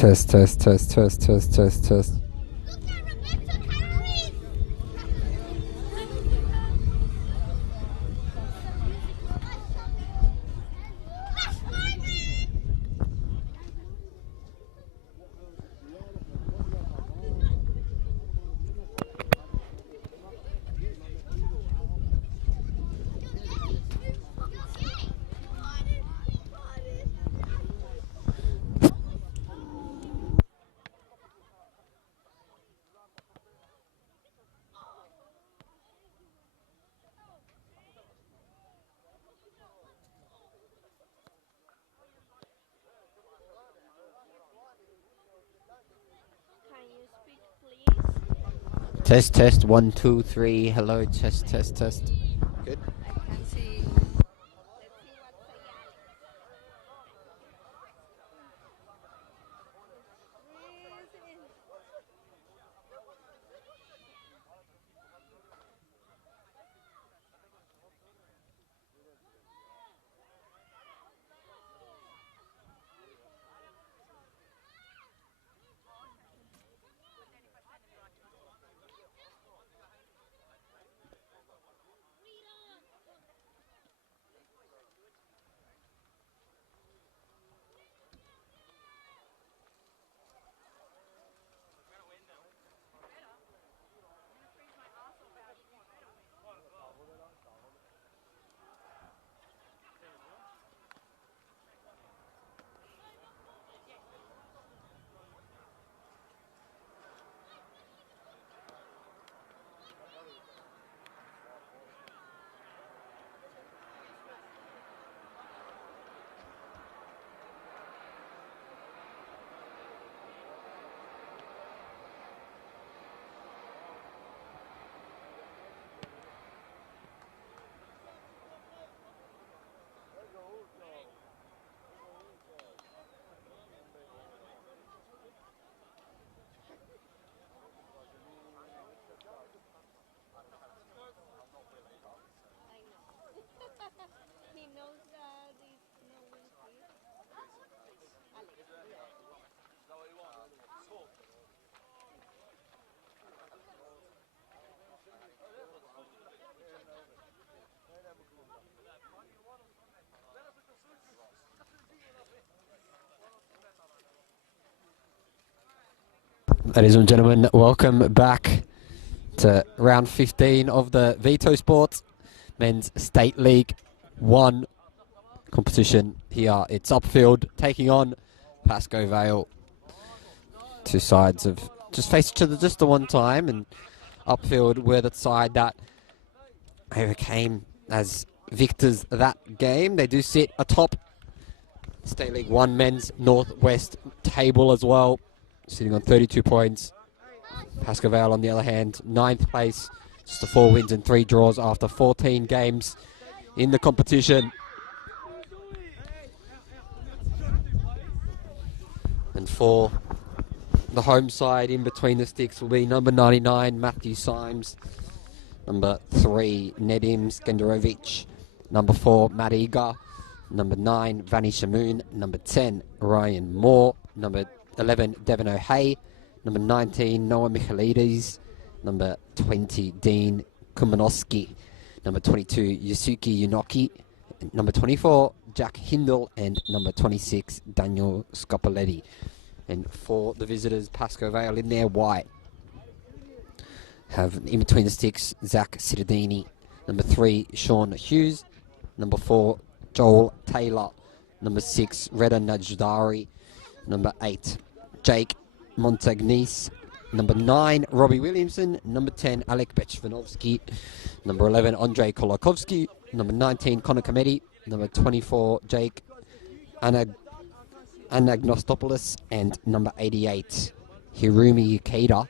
Test, test, test, test, test, test, test. Test, test, 1, 2, 3. Hello, test, test, test. Good. I can see. He knows these no win please. Ladies and gentlemen, welcome back to round 15 of the VETO Sports Men's State League 1 competition here. It's Upfield taking on Pascoe Vale. Two sides have just faced each other just the one time, and Upfield were the side that overcame as victors that game. They do sit atop State League 1 Men's Northwest table as well, sitting on 32 points. Pascoe Vale, on the other hand, 9th place, just 4 wins and 3 draws after 14 games in the competition. And for the home side, in between the sticks, will be number 99, Matthew Symes, number 3, Nedim Skenderovic, number 4, Matt Eager, number 9, Vanny Shamoon, number 10, Ryan Moore, number 11, Devon O'Hay, number 19, Noah Michalides, number 20, Dean Kumanowski, number 22, Yusuke Yunoki, number 24, Jack Hindle, and number 26, Daniel Scopoletti. And for the visitors, Pascoe Vale in their white have in between the sticks, Zach Cittadini, number 3, Sean Hughes, number 4, Joel Taylor, number 6, Reda Najdari, number 8, Jake Montagnis, number 9, Robbie Williamson, number 10, Alek Bechvanovsky, number 11, Andrei Kolakovsky, number 19, Connor Comedi, number 24, Jake Anagnostopoulos, and number 88, Hirumi Ukeda.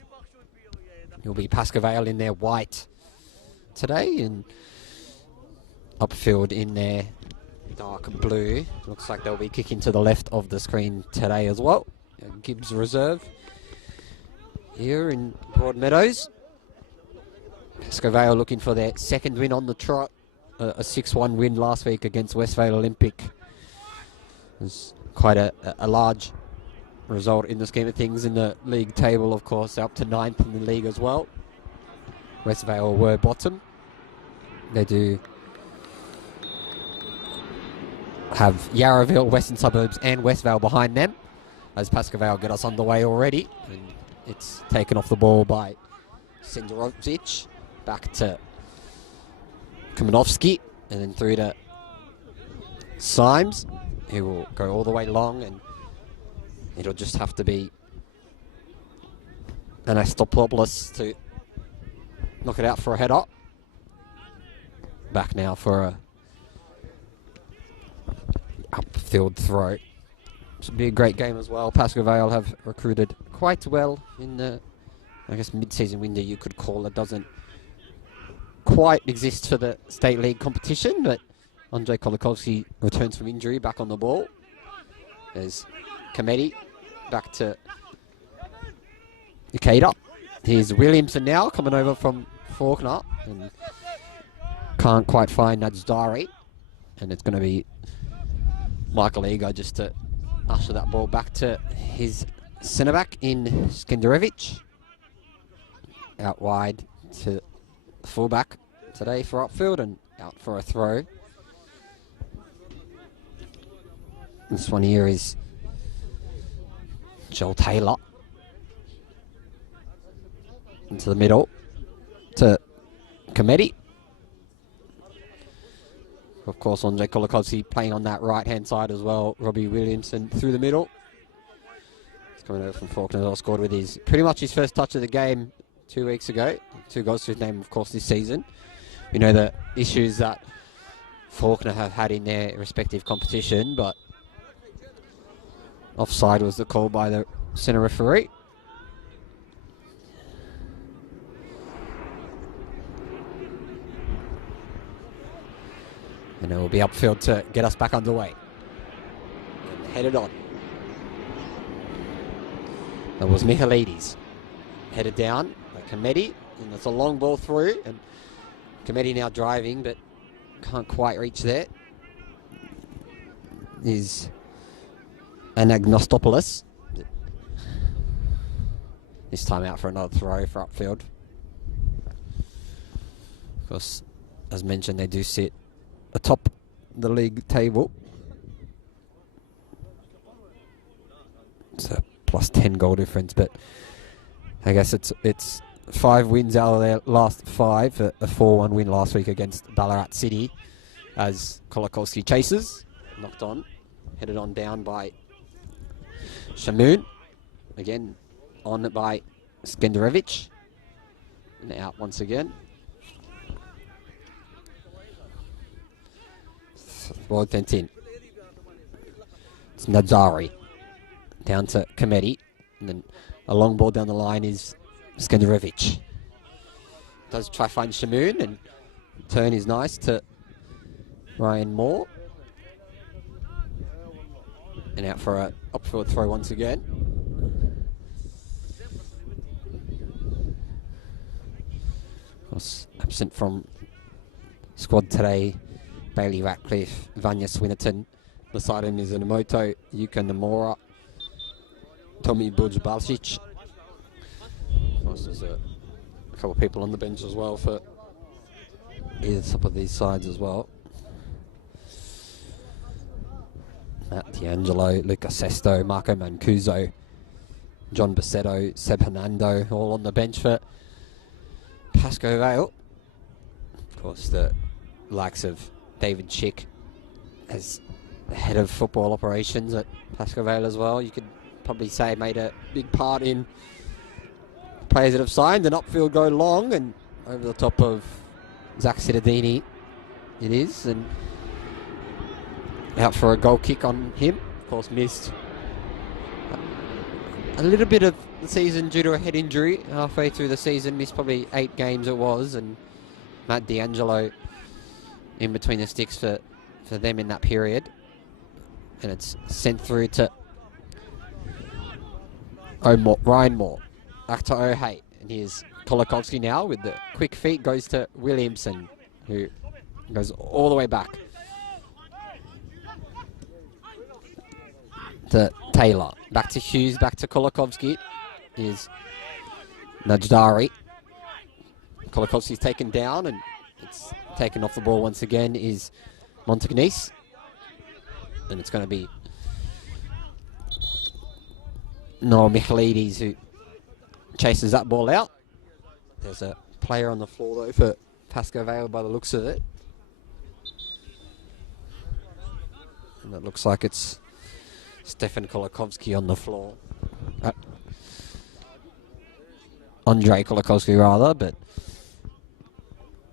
It'll be Pascoe Vale in their white today, and Upfield in their dark blue. Looks like they'll be kicking to the left of the screen today as well. Gibbs Reserve here in Broadmeadows. Pascoe Vale looking for their second win on the trot. A 6-1 win last week against Westvale Olympic. It was quite a large result in the scheme of things in the league table, of course. Up to 9th in the league as well. West Vale were bottom. They do have Yarraville, Western Suburbs and West Vale behind them, as Pascoe Vale get us underway already. And it's taken off the ball by Sendorovic, back to Kamenovsky, and then through to Symes, who will go all the way long, and it'll just have to be Anastopoulos to knock it out for a header. Back now for a upfield throw. Should be a great game as well. Pascoe Vale have recruited quite well in the, I guess, mid-season window, you could call it. Doesn't quite exist for the state league competition, but Andrei Kolikovsky returns from injury, back on the ball. There's Kometi, back to Ikeda. Here's Williamson now, coming over from Faulkner, and can't quite find Najdari. And it's going to be Michael Ego just to usher that ball back to his centre-back in Skenderevic. Out wide to the full-back today for Upfield, and out for a throw. This one here is Joel Taylor. Into the middle to Kometi. Of course, Andrei Kolikovsky playing on that right-hand side as well. Robbie Williamson through the middle. He's coming over from Faulkner. Scored with his pretty much his first touch of the game 2 weeks ago. 2 goals to his name, of course, this season. We know the issues that Faulkner have had in their respective competition, but offside was the call by the centre referee. And it will be Upfield to get us back underway. And headed on. That was Michaelides. Headed down by Kometi. And that's a long ball through. And Kometi now driving, but can't quite reach there. Is Anagnostopoulos. This time out for another throw for Upfield. Of course, as mentioned, they do sit atop the league table. It's a plus 10 goal difference, but I guess it's 5 wins out of their last 5. A 4-1 win last week against Ballarat City, as Kolikovsky chases. Knocked on, headed on down by Shamoon. Again, on by Skenderevic. And out once again. Ball 10-10. It's Najdari. Down to Kometi. And then a long ball down the line is Skenderevic. Does try find Shamoon, and turn is nice to Ryan Moore. And out for a upfield throw once again. Of course, absent from squad today, Bailey Ratcliffe, Vanya Swinnerton. Beside him is Inamoto, Yuka Namora, Tommy Budj-Balcic. Of course, there's a couple of people on the bench as well for either top of these sides as well. Matt D'Angelo, Luca Sesto, Marco Mancuso, John Bassetto, Seb Hernando, all on the bench for Pascoe Vale. Of course, the likes of David Chick as the head of football operations at Pascoe Vale as well. You could probably say made a big part in players that have signed. An Upfield go long and over the top of Zach Cittadini it is, and out for a goal kick on him. Of course, missed a little bit of the season due to a head injury halfway through the season. Missed probably 8 games it was, and Matt D'Angelo in between the sticks for them in that period. And it's sent through to Ryan Moore. Back to O'Hay. And here's Kolikovsky now with the quick feet. Goes to Williamson, who goes all the way back to Taylor. Back to Hughes, back to Kolakovsky. Is Najdari. Kolakovsky's taken down and it's taken off the ball once again is Montagnese. And it's going to be Noah Michelides who chases that ball out. There's a player on the floor though for Pascoe Vale by the looks of it. And it looks like it's Stefan Kolakovsky on the floor. Andrei Kolakovsky rather, but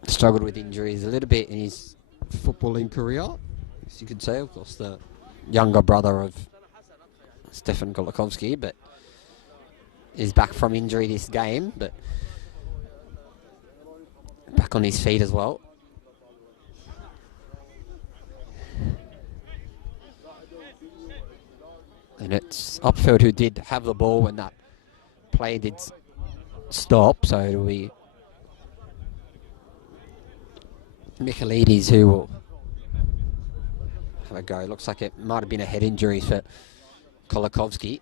struggled with injuries a little bit in his footballing career, as you could say. Of course, the younger brother of Stefan Kolakovsky, but is back from injury this game, but back on his feet as well. And it's Upfield who did have the ball when that play did stop, so it'll be Michelides who will have a go. Looks like it might have been a head injury for Kolakovsky.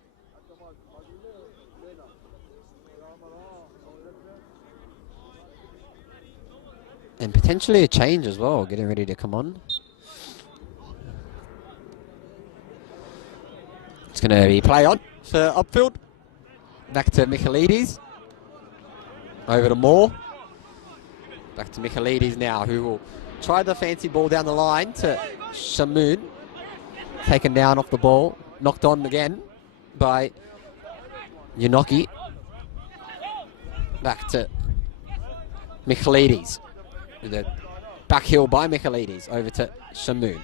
And potentially a change as well, getting ready to come on. It's going to be play on for Upfield. Back to Michelides. Over to Moore. Back to Michelides now, who will try the fancy ball down the line to Shamoon. Taken down off the ball. Knocked on again by Yunoki. Back to Michelides. With a back heel by Michelides. Over to Shamoon.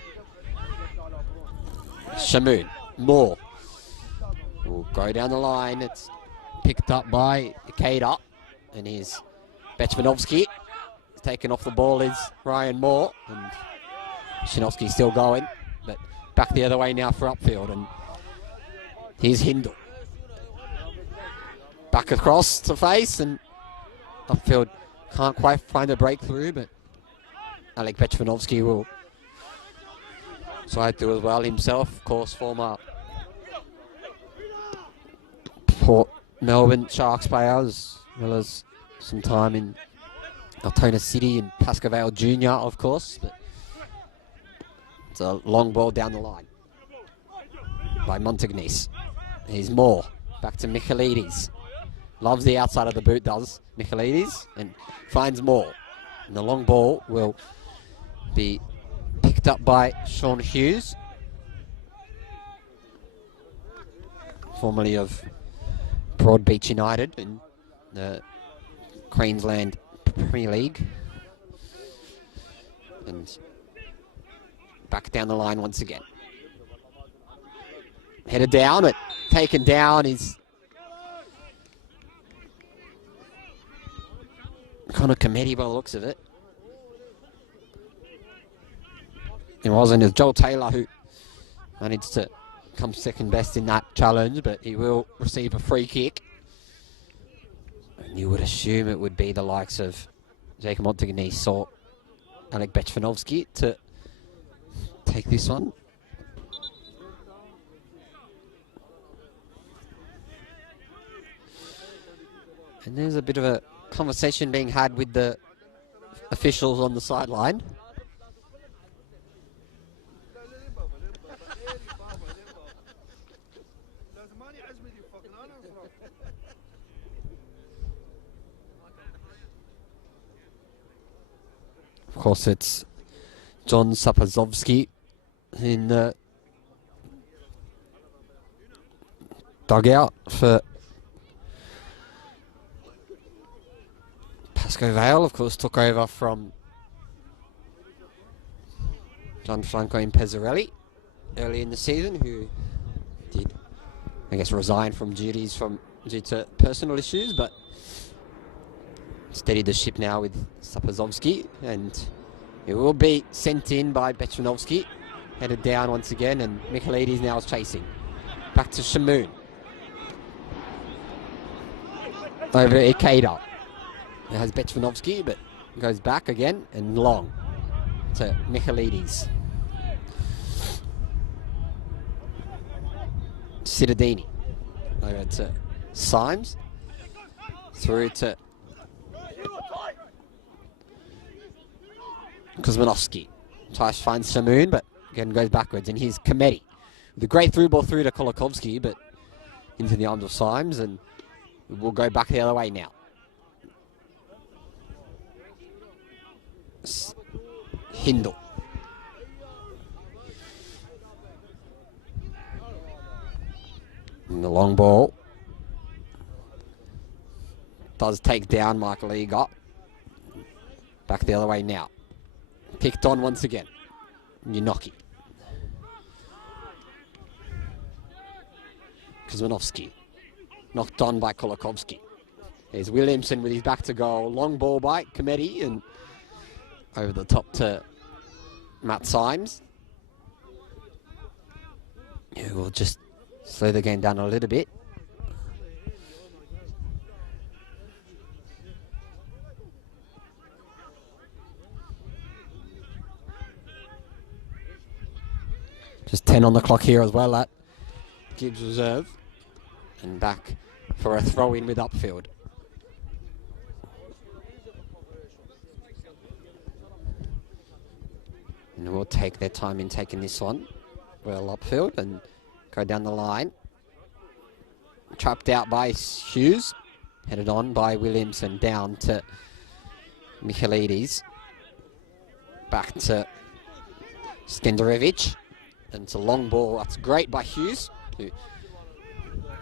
Shamoon. Moore. Will go down the line. It's picked up by Ikeda. And here's Bechmanovsky. Taken off the ball is Ryan Moore. And Shinovsky's still going. But back the other way now for Upfield. And here's Hindle. Back across to face. And Upfield can't quite find a breakthrough. But Alek Bechmanovsky will slide through as well himself. Of course, former Port Melbourne Sharks player, as well as some time in Altona City and Pascoe Vale Junior, of course. But it's a long ball down the line by Montagnese. Here's Moore. Back to Michelides. Loves the outside of the boot, does Michelides, and finds Moore. And the long ball will be picked up by Sean Hughes, formerly of Broadbeach United in the Queensland Premier League. And back down the line once again. Headed down, but taken down is Connor Committee by the looks of it. It wasn't. As Joel Taylor who managed to come second best in that challenge, but he will receive a free kick. And you would assume it would be the likes of Jacob Montagnese or Alek Bechmanovsky to take this one. And there's a bit of a conversation being had with the officials on the sideline. Of course, it's John Sapazovsky in the dugout for Pascoe Vale. Of course, took over from Gianfranco Impezzarelli early in the season, who did, I guess, resign from duties due to personal issues, but steadied the ship now with Sapazovsky, and it will be sent in by Bechmanovsky. Headed down once again, and Michelides now is chasing. Back to Shamoon. Over to Ikeda. It has Bechmanovsky, but goes back again, and long to Michelides. Cittadini. Over to Symes. Through to Kuzmanovsky. Tries to find Shamoon, but again goes backwards. And here's Kometi. The great through ball through to Kolakovsky, but into the arms of Symes, and we'll go back the other way now. Hindle. And the long ball does take down Michael Eager. Back the other way now. Picked on once again. Unoki. Kuzmanovsky. Knocked on by Kolakovsky. There's Williamson with his back to goal. Long ball by Kometi, and over the top to Matt Symes. Who will just slow the game down a little bit. Just 10 on the clock here as well at Gibbs Reserve. And back for a throw-in with Upfield. And we'll take their time in taking this one. Well, Upfield and go down the line. Trapped out by Hughes. Headed on by Williamson down to Michaelides. Back to Skenderevic. And it's a long ball. That's great by Hughes, who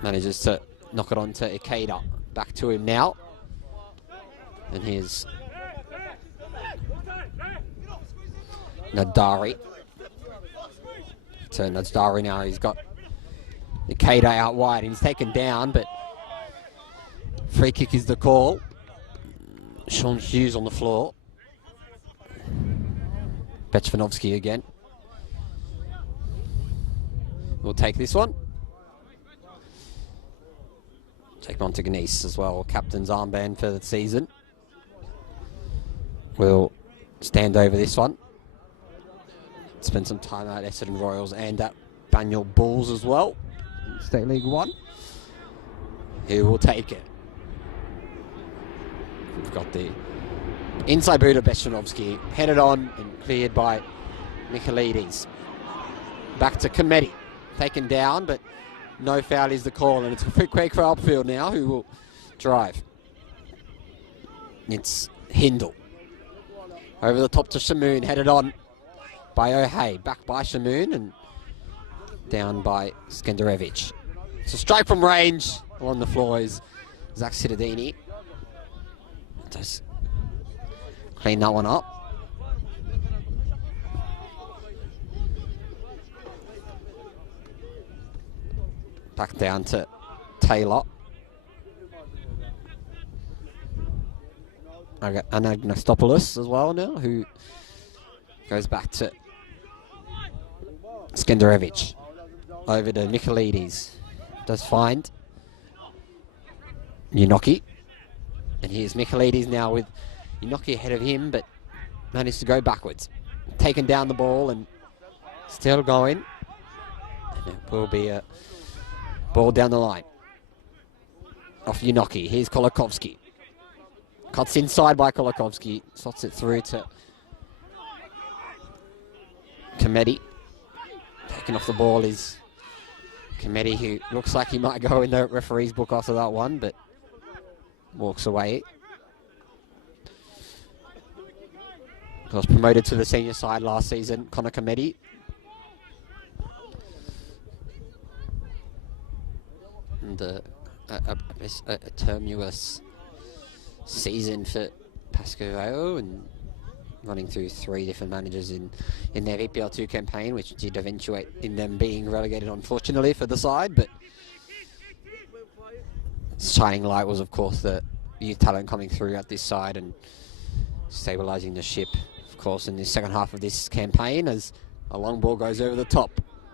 manages to knock it on to Ikeda. Back to him now. And here's Nadari. To Nadari now. He's got Ikeda out wide. He's taken down, but free kick is the call. Sean Hughes on the floor. Bechvanovsky again. We'll take this one. Take Montagnese as well, captain's armband for the season. We'll stand over this one. Spend some time at Essendon Royals and at Banyule Bulls as well. State League 1. Who will take it? We've got the inside boot of Bechvanovsky, headed on and cleared by Michaelides. Back to Kometi. Taken down, but no foul is the call, and it's a free quick for Upfield now, who will drive. It's Hindle. Over the top to Shamoon, headed on by O'Hay. Back by Shamoon and down by Skenderevic. It's a strike from range. On the floor is Zach Cittadini. Just clean that one up. Back down to Taylor. Anagnostopoulos as well now, who goes back to Skenderevic. Over to Michaelides. Does find Unoki. And here's Michaelides now with Unoki ahead of him, but managed to go backwards. Taken down the ball and still going. And it will be a ball down the line. Off Unoki. Here's Kolakovsky. Cuts inside by Kolakovsky. Slots it through to Kometi. Taking off the ball is Kometi, who looks like he might go in the referee's book after that one, but walks away. Was promoted to the senior side last season, Connor Kometi. And a tumultuous season for Pascoe Vale, and running through 3 different managers in their EPL2 campaign, which did eventuate in them being relegated, unfortunately, for the side. But shining light was, of course, the youth talent coming through at this side and stabilising the ship, of course, in the second half of this campaign, as a long ball goes over the top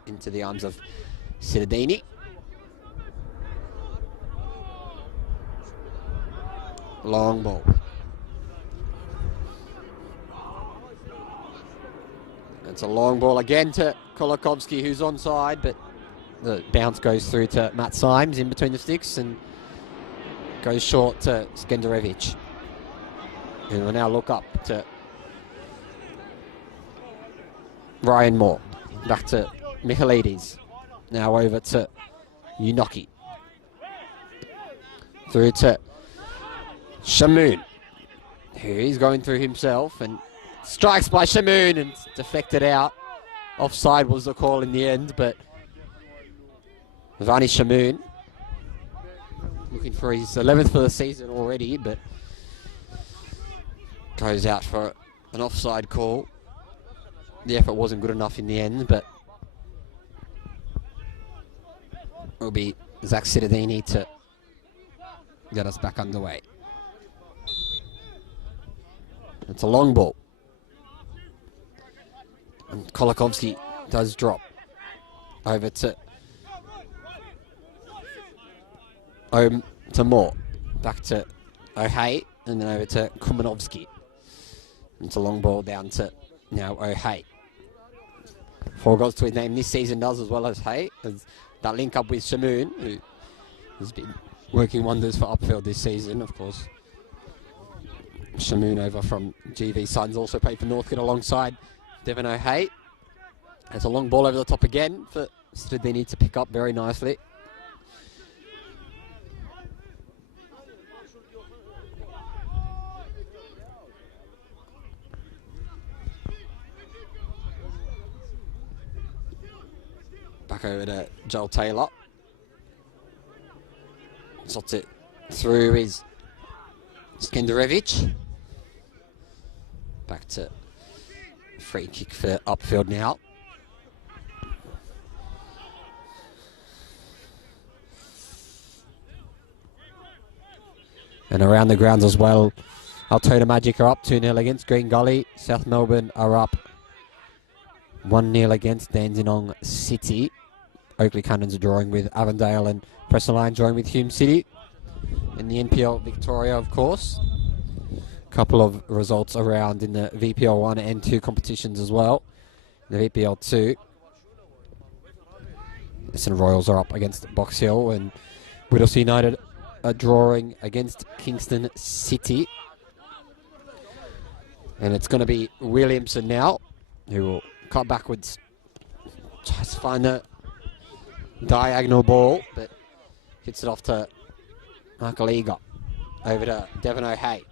into the arms of Cittadini. Long ball. It's a long ball again to Kolakovsky, who's onside, but The bounce goes through to Matt Symes in between the sticks and goes short to Skenderevic. And we'll now look up to Ryan Moore. Back to Michaelides. Now over to Unoki. Through to Shamoon, who is going through himself and strikes by Shamoon and deflected out. Offside was the call in the end, but Vani Shamoon looking for his 11th for the season already, but goes out for an offside call. The effort wasn't good enough in the end, but it'll be Zach Cittadini to get us back underway. It's a long ball. And Kolakovsky does drop over to Moore. Back to O'Hay and then over to Kumanovsky. It's a long ball down to now O'Hay. 4 goals to his name this season does, as well as Hay. As that link up with Shamoon, who has been working wonders for Upfield this season, of course. Shamoon over from GV Suns also played for Northcote alongside Devon O'Hay. There's a long ball over the top again for Stradini to pick up very nicely. Back over to Joel Taylor. Slots it through his Skenderevic. Back to free kick for Upfield now. And around the grounds as well, Altona Magic are up 2-0 against Green Gully. South Melbourne are up 1-0 against Dandenong City. Oakley Cannons are drawing with Avondale and Preston Lions drawing with Hume City. In the NPL Victoria, of course. A couple of results around in the VPL 1 and 2 competitions as well. In the VPL 2, Essendon Royals are up against Box Hill and Whittlesea United are drawing against Kingston City. And it's going to be Williamson now, who will cut backwards. Tries to find the diagonal ball, but hits it off to Michael Eager. Over to Devon O'Hay,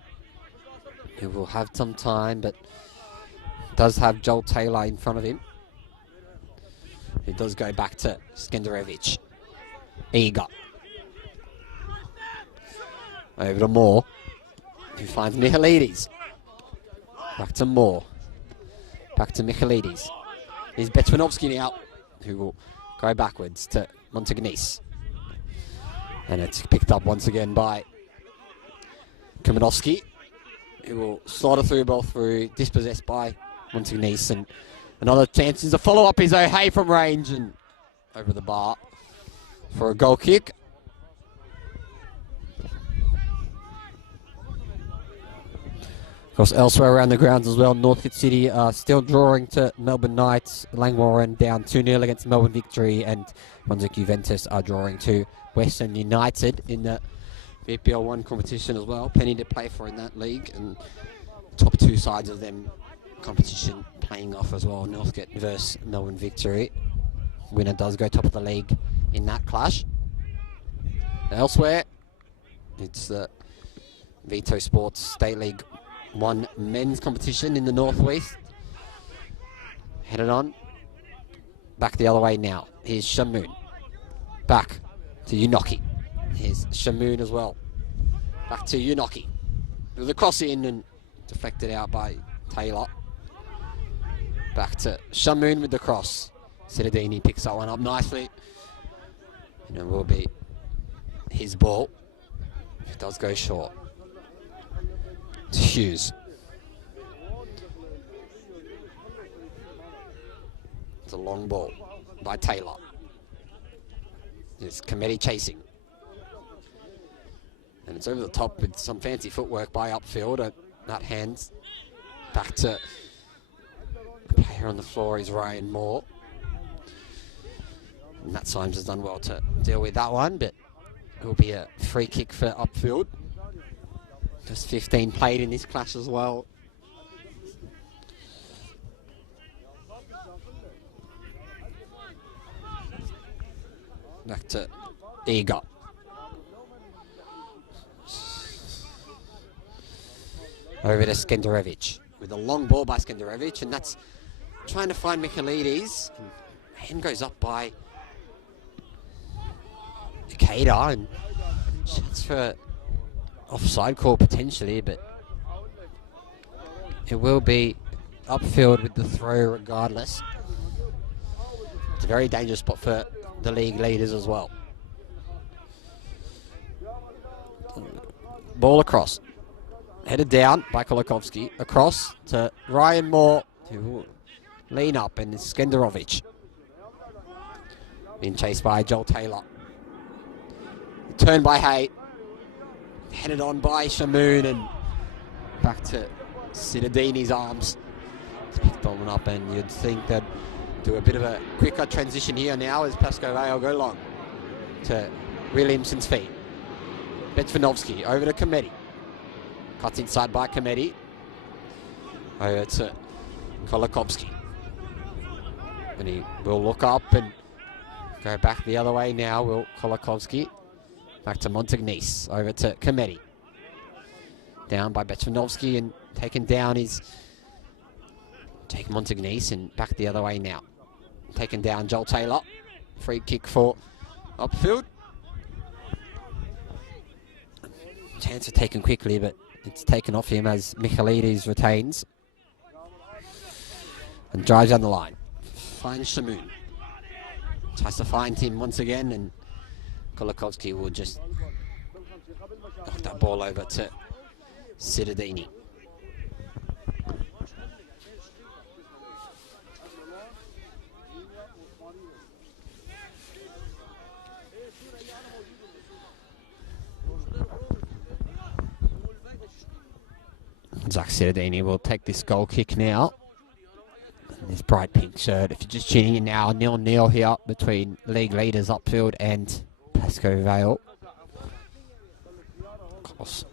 who will have some time, but does have Joel Taylor in front of him. It does go back to Skenderevic. Eager. Over to Moore, who finds Michaelides. Back to Moore. Back to Michaelides. Here's Betwanovsky now, who will go backwards to Montagnese. And it's picked up once again by Kumanovsky, who will slaughter through ball through, dispossessed by Montagnese. And another chance is a follow-up is O'Hay from range and over the bar for a goal kick. Of course, elsewhere around the grounds as well, Northcote City are still drawing to Melbourne Knights. Langwarren down 2-0 against Melbourne Victory, and Brunswick Juventus are drawing to Western United in the VPL 1 competition as well. Plenty to play for in that league, and top 2 sides of them competition playing off as well. Northcote versus Melbourne Victory. Winner does go top of the league in that clash. Elsewhere, it's the VETO Sports State League 1 men's competition in the northwest. Headed on. Back the other way now. Here's Shamoon. Back to Unoki. Here's Shamoon as well. Back to Unoki. With a cross in and deflected out by Taylor. Back to Shamoon with the cross. Cittadini picks that one up nicely. And it will be his ball. It does go short. Hughes. It's a long ball by Taylor. There's Cometti chasing. And it's over the top with some fancy footwork by Upfield. That hands back to the player on the floor is Ryan Moore. And Matt Symes has done well to deal with that one, but it will be a free kick for Upfield. Just 15 played in this clash as well. Back to Eager. Over to Skenderevic with a long ball by Skenderevic, and that's trying to find Michaelides. Hand goes up by Ikeda, and chance for offside call potentially, but it will be Upfield with the throw regardless. It's a very dangerous spot for the league leaders as well. Ball across. Headed down by Kolakovsky. Across to Ryan Moore, who will lean up, and Skenderovic. Being chased by Joel Taylor. Turned by Hay. Headed on by Shamoon, and back to Cittadini's arms. It's picked on up, and you'd think they'd do a bit of a quicker transition here now as Pascoe Vale go long to Williamson's feet. Betvanovsky over to Comedy. Cuts inside by Comedy. Over to Kolakovsky. And he will look up and go back the other way now, will Kolakovsky. Back to Montagnese. Over to Comedy. Down by Betvanovsky, and taken down is take Montagnese, and back the other way now. Taken down Joel Taylor. Free kick for Upfield. Chance of taken quickly, but it's taken off him as Michaelides retains. And drives down the line. Finds Shamoon. Tries to find him once again, and Kolakovsky will just knock that ball over to Cittadini. Zach Cittadini will take this goal kick now. And this bright pink shirt. If you're just tuning in now, 0-0 here between league leaders Upfield and Pascoe Vale. Of course,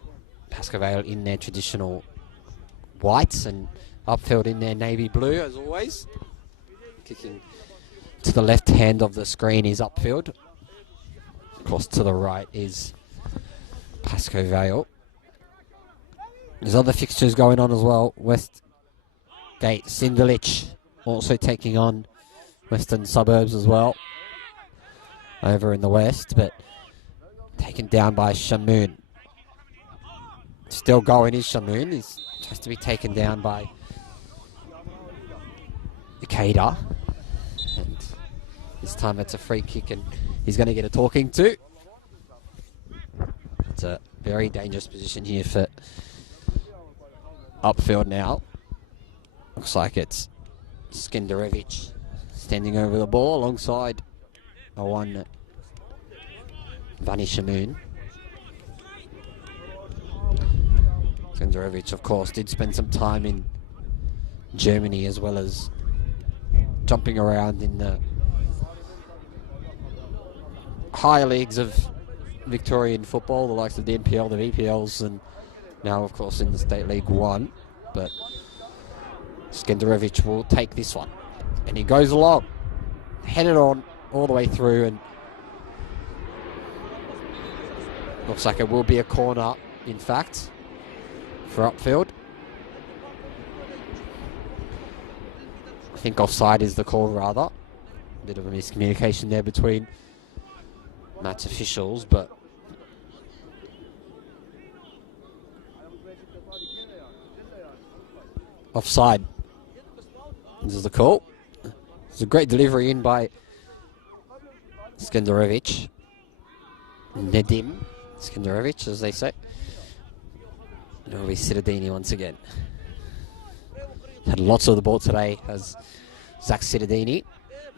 Pascoe Vale in their traditional whites and Upfield in their navy blue as always. Kicking to the left hand of the screen is Upfield. Of course, to the right is Pascoe Vale. There's other fixtures going on as well. Westgate, Sindalich also taking on Western Suburbs as well. Over in the west, but taken down by Shamoon. Still going is Shamoon. He has to be taken down by Ikeda. And this time it's a free kick, and he's going to get a talking to. It's a very dangerous position here for Upfield now. Looks like it's Skenderevic standing over the ball alongside a one Vani Shamoon. Skenderevic, of course, did spend some time in Germany as well as jumping around in the higher leagues of Victorian football, the likes of the NPL, the VPLs, and now, of course, in the State League 1. But Skenderevic will take this one. And he goes along. Headed on all the way through, and looks like it will be a corner, in fact, for Upfield. I think offside is the call, rather. Bit of a miscommunication there between match officials, but offside. This is the call. It's a great delivery in by Skenderevic. Nedim Skenderevic, as they say. And it'll be Cittadini once again. Had lots of the ball today as Zach Cittadini.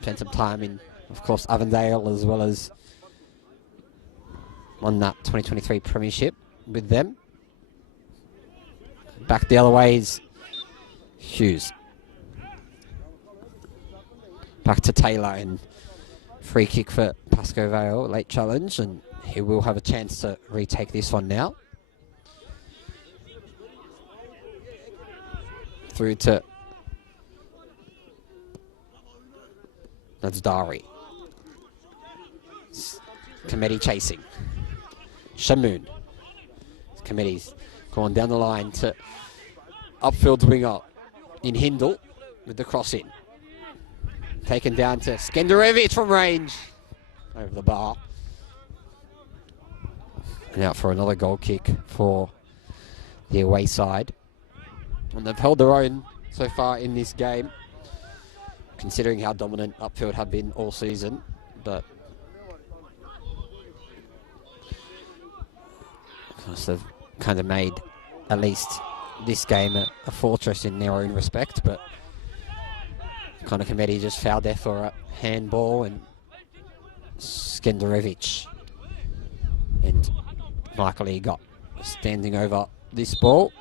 Spent some time in, of course, Avondale, as well as won that 2023 premiership with them. Back the other way is Hughes. Back to Taylor, and Free kick for Pascoe Vale, late challenge, and he will have a chance to retake this one now. Through to that's Dari. Committee chasing. Shamoon. Committee's going down the line to Upfield's winger in Hindle with the cross in. Taken down to Skenderevic from range. Over the bar. And out for another goal kick for the away side. And they've held their own so far in this game, considering how dominant Upfield have been all season. But of course they've kind of made at least this game a fortress in their own respect. But kind of committee just fouled there for a handball, and Skenderevic and Michael E got standing over this ball.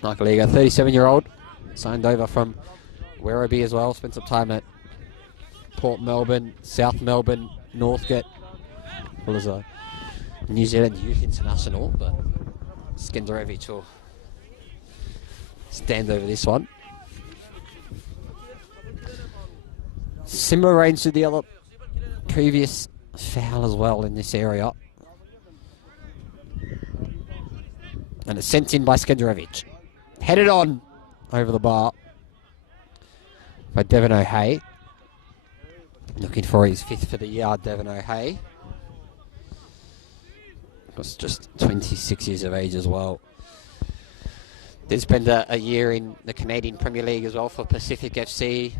Michael Eager, 37-year-old, signed over from Werribee as well. Spent some time at Port Melbourne, South Melbourne, Northgate. Well, as a New Zealand Youth International, but Skenderevic will stand over this one. Similar range to the other previous foul as well in this area. And it's sent in by Skenderevic. Headed on over the bar by Devon O'Hay. Looking for his 5th for the year, Devon O'Hay. Was just 26 years of age as well. Did spend a year in the Canadian Premier League as well for Pacific FC.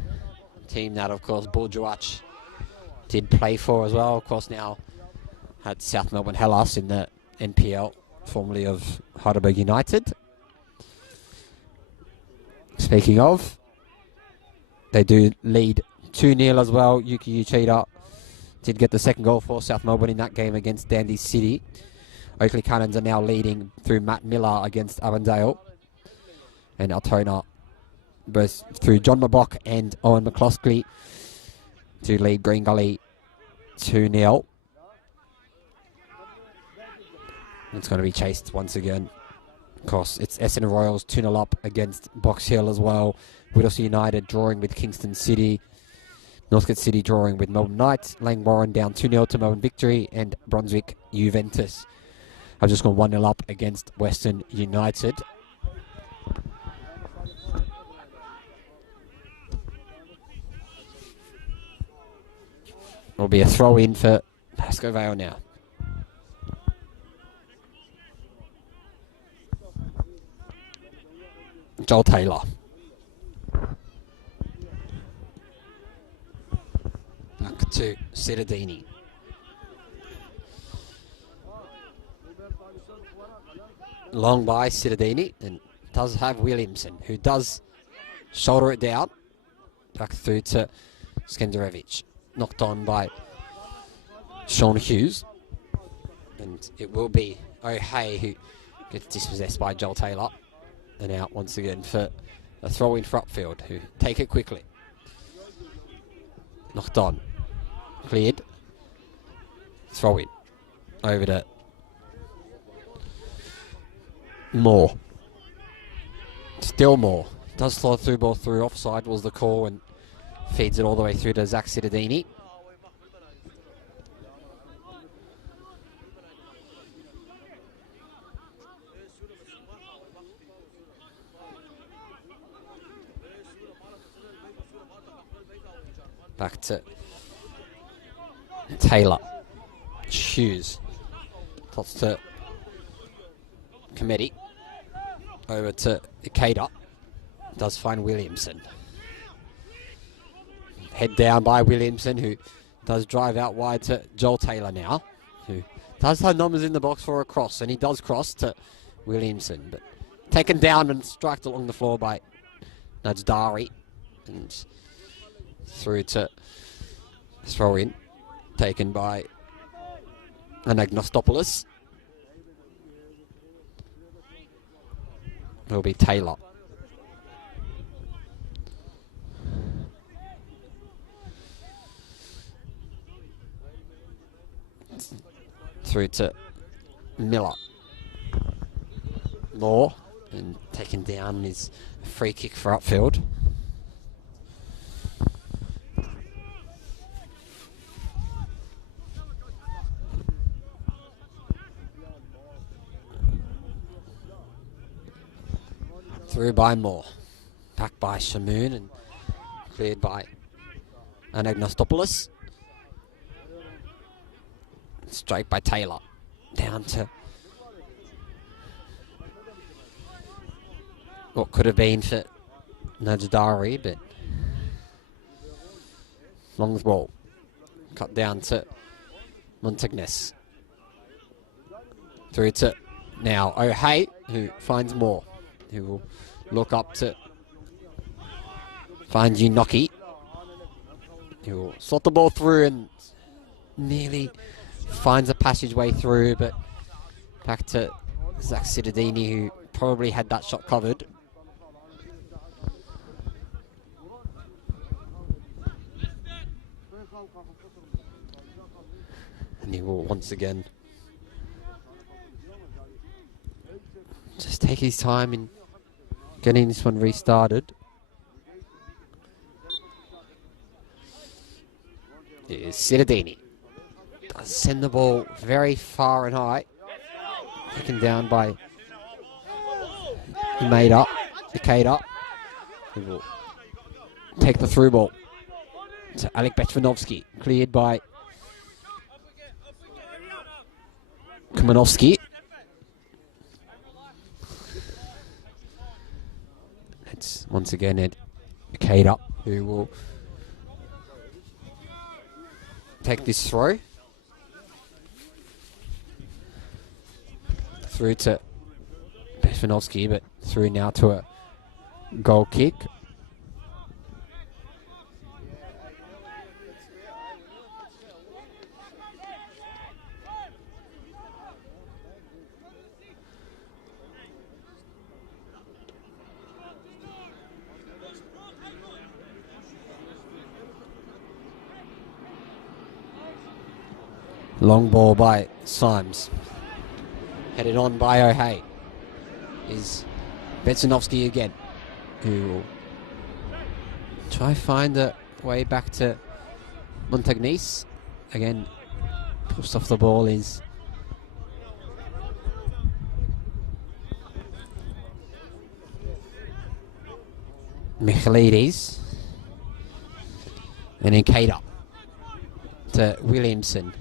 Team that, of course, Burjawach did play for as well. Of course, now had South Melbourne Hellas in the NPL, formerly of Heidelberg United. Speaking of, they do lead 2-0 as well. Yuki Uchida did get the second goal for South Melbourne in that game against Dandy City. Oakley Cannons are now leading through Matt Miller against Avondale. And Altona, both through John Mabok and Owen McCloskey, to lead Green Gully 2-0. It's going to be chased once again. Of course, it's Essendon Royals 2-0 up against Box Hill as well. Whittlesea United drawing with Kingston City. Northcote City drawing with Melbourne Knights. Lang Warren down 2-0 to Melbourne Victory. And Brunswick Juventus have just gone 1-0 up against Western United. Will be a throw in for Pascoe Vale now. Joel Taylor. Back to Cittadini. Long by Cittadini, and does have Williamson, who does shoulder it down. Back through to Skenderevic. Knocked on by Sean Hughes. And it will be O'Hay who gets dispossessed by Joel Taylor. And out once again for a throw in for Upfield, who take it quickly. Knocked on. Cleared. Throw in. Over to Moore. Still Moore. Does slide through ball through. Offside was the call, and feeds it all the way through to Zach Cittadini. Back to Taylor. Hughes. Toss to Committee. Over to Ikeda. Does find Williamson. Head down by Williamson, who does drive out wide to Joel Taylor now, who does have numbers in the box for a cross, and he does cross to Williamson, but taken down and struck along the floor by Najdari, and through to throw in, taken by Anagnostopoulos. Will be Taylor. Through to Miller. Moore, and taken down is a free kick for Upfield. Through by Moore. Back by Shamoon and cleared by Anagnostopoulos. Straight by Taylor. Down to what could have been for Najdari, but long ball. Cut down to Montagnes. Through to now O'Hay, who finds Moore. Who will look up to find Unoki. He will slot the ball through and nearly finds a passageway through, but back to Zach Cittadini, who probably had that shot covered. And he will once again just take his time in getting this one restarted. Here's Cittadini. Does send the ball very far and high. Taken down by Ikeda. He will take the through ball to Alek Betvanovsky. Cleared by Kamenovsky. It's once again Ikeda who will take this throw. Through to Betvanovsky, but through now to a goal kick. Long ball by Symes. Headed on by O'Hay. Is Betsanovsky again, who will try find a way back to Montagnes. Again, pushed off the ball is Michelides. And then Ikeda to Williamson.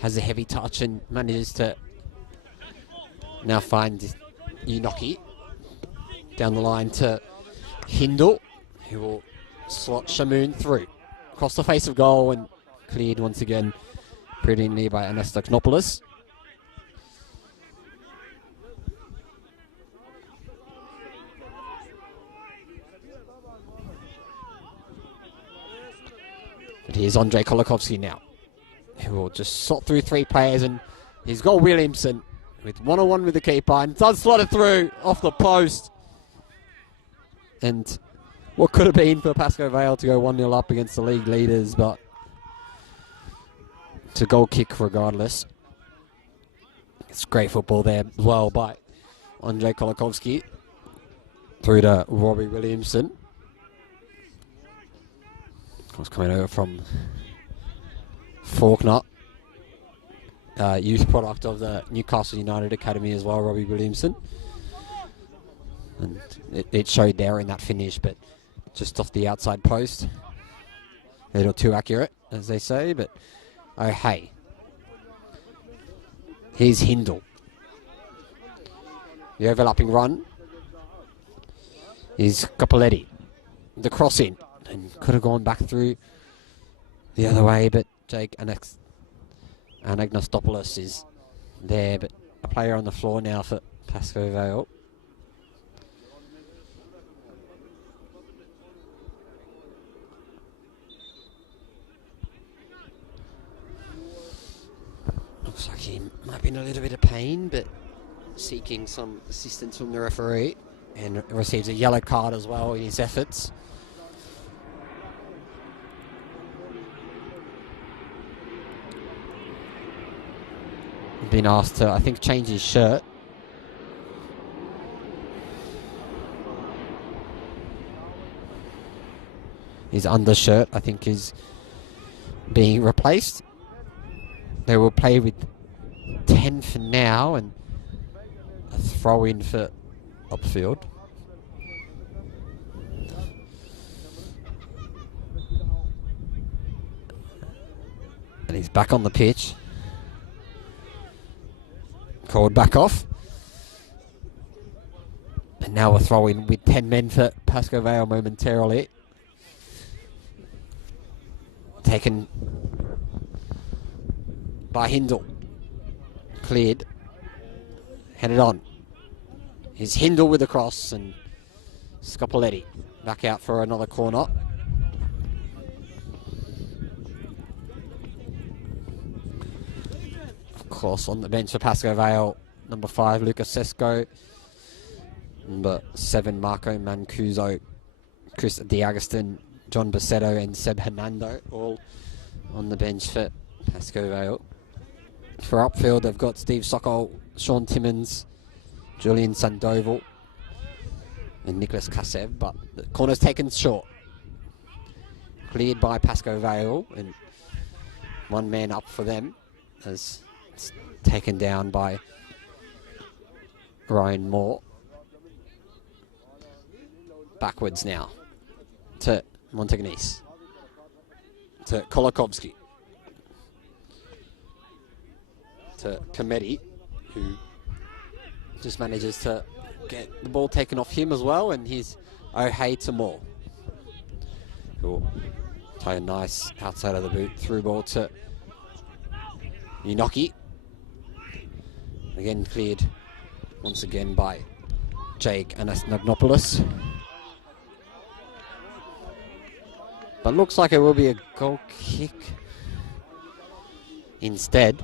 Has a heavy touch and manages to now find Unoki. Down the line to Hindle, who will slot Shamoon through. Across the face of goal and cleared once again pretty near by Anastaknopoulos. But here's Andrei Kolakovsky now, who will just slot through three players, and he's got Williamson with one-on-one with the keeper and does slot it through off the post. And what could have been for Pascoe Vale to go 1-0 up against the league leaders, but it's a goal kick regardless. It's great football there as well by Andrei Kolakovsky through to Robbie Williamson. Was coming over from Faulkner, youth product of the Newcastle United Academy as well, Robbie Williamson. And it showed there in that finish, but just off the outside post. A little too accurate, as they say, but oh hey. Here's Hindle. The overlapping run is Capoletti. The cross in. And could have gone back through the other way, but Jake Anagnostopoulos is there, but a player on the floor now for Pascoe Vale. Looks like he might be in a little bit of pain, but seeking some assistance from the referee, and receives a yellow card as well in his efforts. been asked to, I think, change his shirt. His undershirt, I think, is being replaced. They will play with 10 for now and a throw in for Upfield. And he's back on the pitch. Called back off. And now a throw in with 10 men for Pascoe Vale momentarily. Taken by Hindle. Cleared. Headed on. Here's Hindle with the cross and Scopoletti back out for another corner. Of course, on the bench for Pascoe Vale, number 5, Lucas Sesko. Number 7, Marco Mancuso. Chris D'Agustin, John Bassetto and Seb Hernando, all on the bench for Pascoe Vale. For Upfield, they've got Steve Sokol, Sean Timmins, Julian Sandoval and Nicholas Kasev, but the corner's taken short. Cleared by Pascoe Vale and one man up for them as it's taken down by Ryan Moore. Backwards now to Montagnese, to Kolakovsky, to Cometti, who just manages to get the ball taken off him as well, and he's O'Hay to Moore, who will play a nice outside of the boot through ball to Inoki. Again cleared once again by Jake Anasnagnopoulos. But looks like it will be a goal kick instead.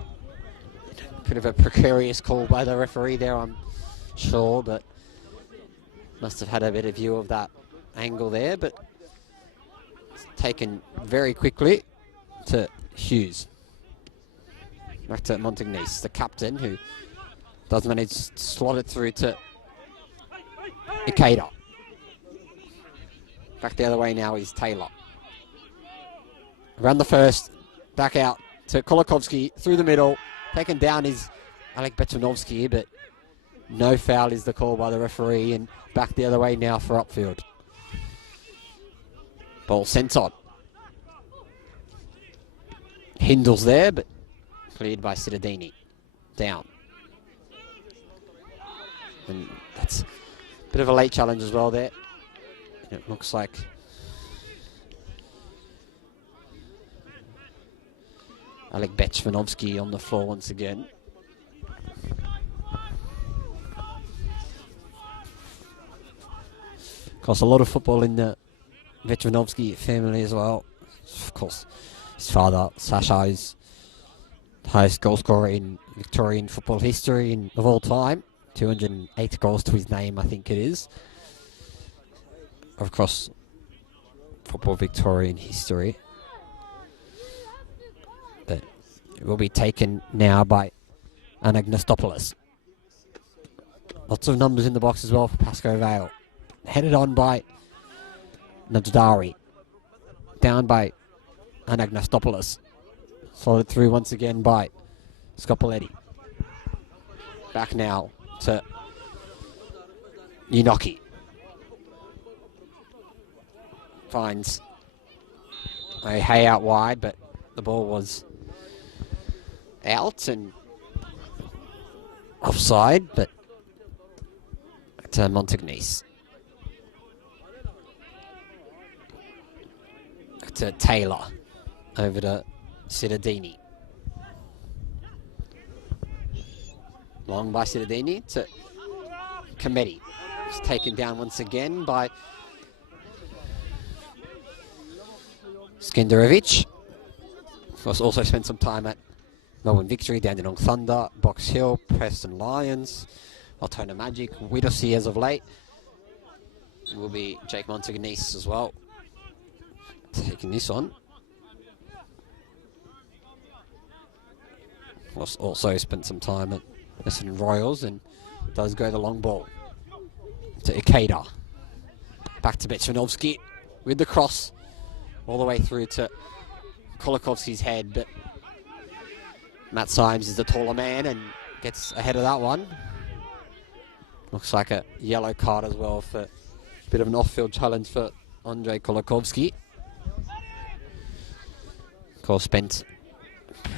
Bit of a precarious call by the referee there, I'm sure, but must have had a better view of that angle there, but it's taken very quickly to Hughes. Back to Montagnese, the captain, who does manage to slot it through to Ikeda. Back the other way now is Taylor. Around the first, back out to Kolakovsky through the middle. Taken down is Alek Betunovsky, but no foul is the call by the referee, and back the other way now for Upfield. Ball sent on. Hindle's there, but cleared by Cittadini. Down. And that's a bit of a late challenge as well there. And it looks like Alek Bechvanovsky on the floor once again. Of course, a lot of football in the Bechvanovsky family as well. Of course, his father, Sasha, is the highest goal scorer in Victorian football history of all time. 208 goals to his name, I think it is. Across football Victorian history. But it will be taken now by Anagnostopoulos. Lots of numbers in the box as well for Pascoe Vale. Headed on by Najdari. Down by Anagnostopoulos. Slotted through once again by Scopoletti. Back now to Inoki. Finds a Hay out wide, but the ball was out and offside, but to Montagnese. To Taylor. Over to Cittadini. Long by Cittadini to Cometti. It's taken down once again by Skenderovic. Of course, also spent some time at Melbourne Victory, Dandenong Thunder, Box Hill, Preston Lions, Altona Magic, Whittlesea as of late. It will be Jake Montagnese as well. Taking this on. Also spent some time at Essendon Royals and does go the long ball to Ikeda. Back to Bechanovsky with the cross all the way through to Kolakovsky's head, but Matt Symes is the taller man and gets ahead of that one. Looks like a yellow card as well for a bit of an off-field challenge for Andrei Kolakovsky. Of course, spent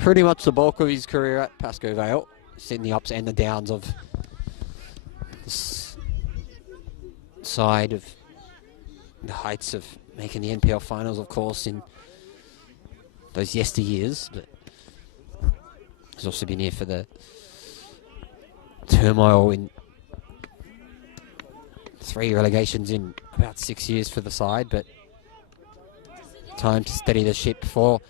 pretty much the bulk of his career at Pascoe Vale, sitting the ups and the downs of this side of the heights of making the NPL finals, of course, in those yesteryears, but he's also been here for the turmoil in 3 relegations in about 6 years for the side, but time to steady the ship for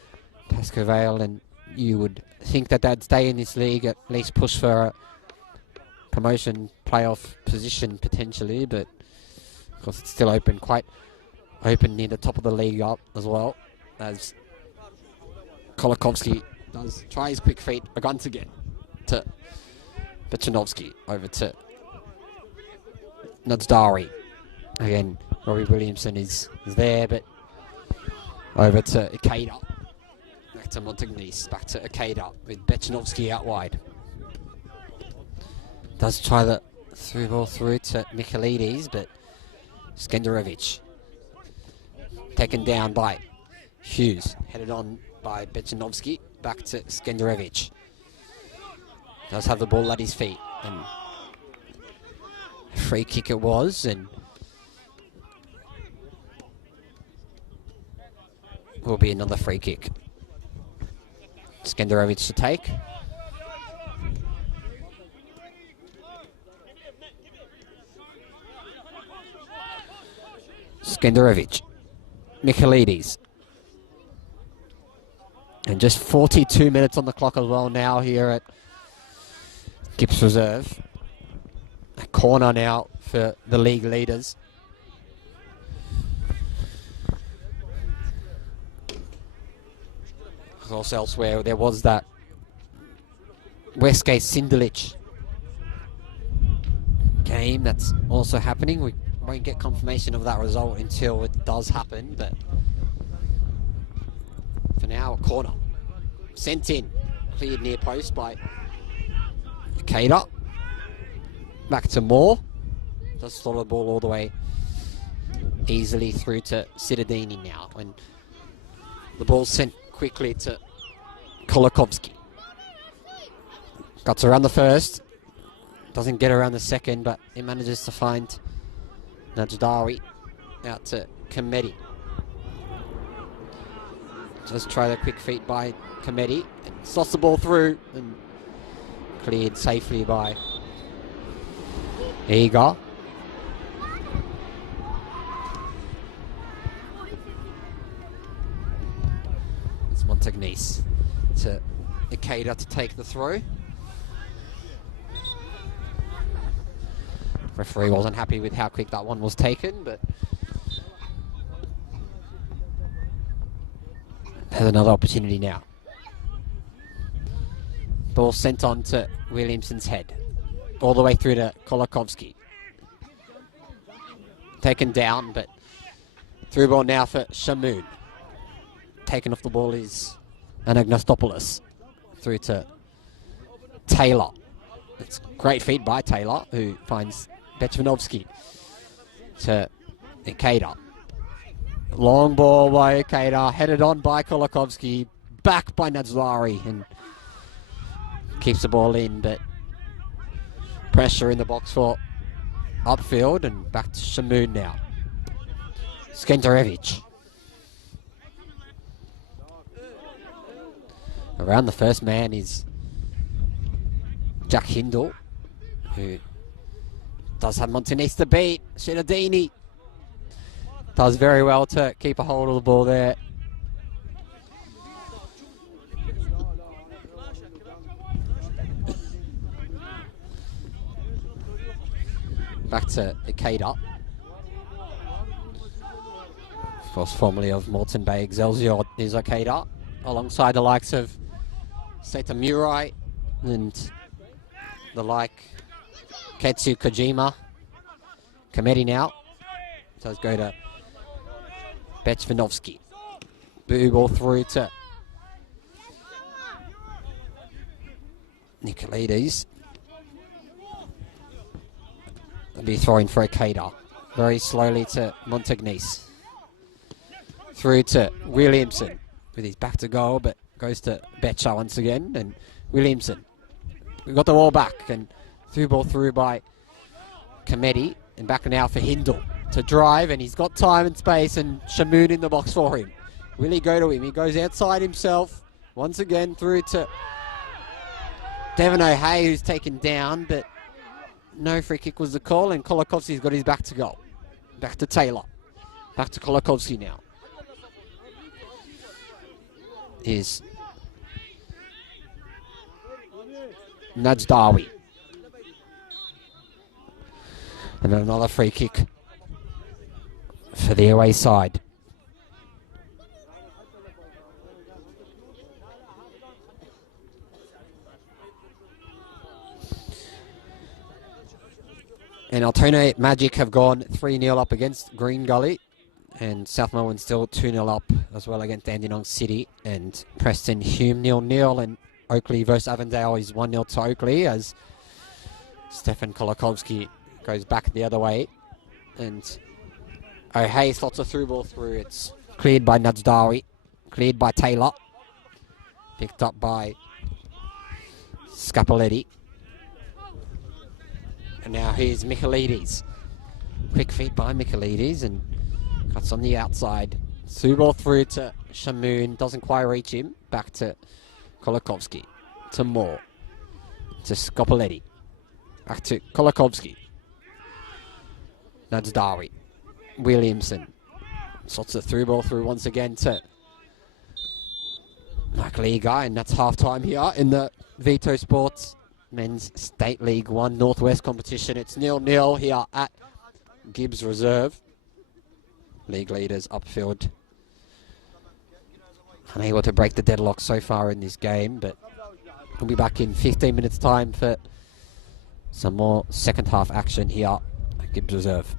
Pascoe Vale, and you would think that they'd stay in this league, at least push for a promotion playoff position potentially, but of course it's still open, quite open near the top of the league up as well, as Kolakovsky does try his quick feet once again to Bechanovsky, over to Nazdari. Again, Robbie Williamson is there, but over to Ikeda. Back to Montagnese, back to Ikeda with Bechanovsky out wide. Does try the through ball through to Michaelides, but Skenderovic taken down by Hughes, headed on by Bechanovsky, back to Skenderovic. Does have the ball at his feet, and free kick it was, and will be another free kick. Skenderovic to take. Skenderovic, Michaelides. And just 42 minutes on the clock as well now here at Gips Reserve. A corner now for the league leaders. Of course, elsewhere there was that Westgate Sindalich game that's also happening. We won't get confirmation of that result until it does happen, but for now, a corner. Sent in, cleared near post by Ikeda. Back to Moore. Does slot the ball all the way easily through to Cittadini now. And the ball's sent quickly to Kolakovsky. Got around the first. Doesn't get around the second, but he manages to find Najdawi out to Comedy. Just try the quick feet by Comedy. Slots the ball through and cleared safely by Eager. It's Montagnese to Ikeda to take the throw. Referee wasn't happy with how quick that one was taken, but has another opportunity now. Ball sent on to Williamson's head. All the way through to Kolakovsky. Taken down, but through ball now for Shamoon. Taken off the ball is Anagnostopoulos. Through to Taylor. It's great feed by Taylor, who finds Bechanovsky to Ikeda. Long ball by Ikeda, headed on by Kolakovsky, back by Nazlari, and keeps the ball in, but pressure in the box for Upfield, and back to Shamoon now. Skenderovic. Around the first man is Jack Hindle, who does have Montanese to beat. Cittadini does very well to keep a hold of the ball there. Back to Ikeda. Of course, formerly of Moreton Bay Excelsior is Ikeda, alongside the likes of Seta Murai and the like. Ketsu Kojima. Komedi now. So let's go to Bechvanovsky. Blue ball through to Nicolaides. They'll be throwing for a Cater. Very slowly to Montagnese. Through to Williamson with his back to goal, but goes to Betcha once again. And Williamson. We've got the ball back, and through ball through by Komedi. And back now for Hindle to drive, and he's got time and space, and Shamoon in the box for him. Will he go to him? He goes outside himself. Once again through to Devon O'Hay, who's taken down, but no free kick was the call, and Kolakovsky's got his back to goal. Back to Taylor. Back to Kolakovsky now. Is Najdawi. And another free kick for the away side. And Altona Magic have gone 3-0 up against Green Gully. And South Melbourne still 2-0 up as well against Dandenong City. And Preston Hume 0-0. And Oakley versus Avondale is 1-0 to Oakley as Stefan Kolakovsky goes back the other way. And O'Hay slots a through ball through. It's cleared by Najdawi. Cleared by Taylor. Picked up by Scapoletti. And now here's Michaelides. Quick feet by Michaelides and cuts on the outside. Through ball through to Shamoon. Doesn't quite reach him. Back to Kolakovsky. To Moore. To Scapoletti. Back to Kolakovsky. Najdawi. Williamson. Slots a through ball through once again to Michael Egar, and that's half time here in the VETO Sports Men's State League 1 Northwest competition. It's 0-0 here at Gibbs Reserve. League leaders Upfield unable to break the deadlock so far in this game, but we'll be back in 15 minutes time for some more second half action here at Gibbs Reserve.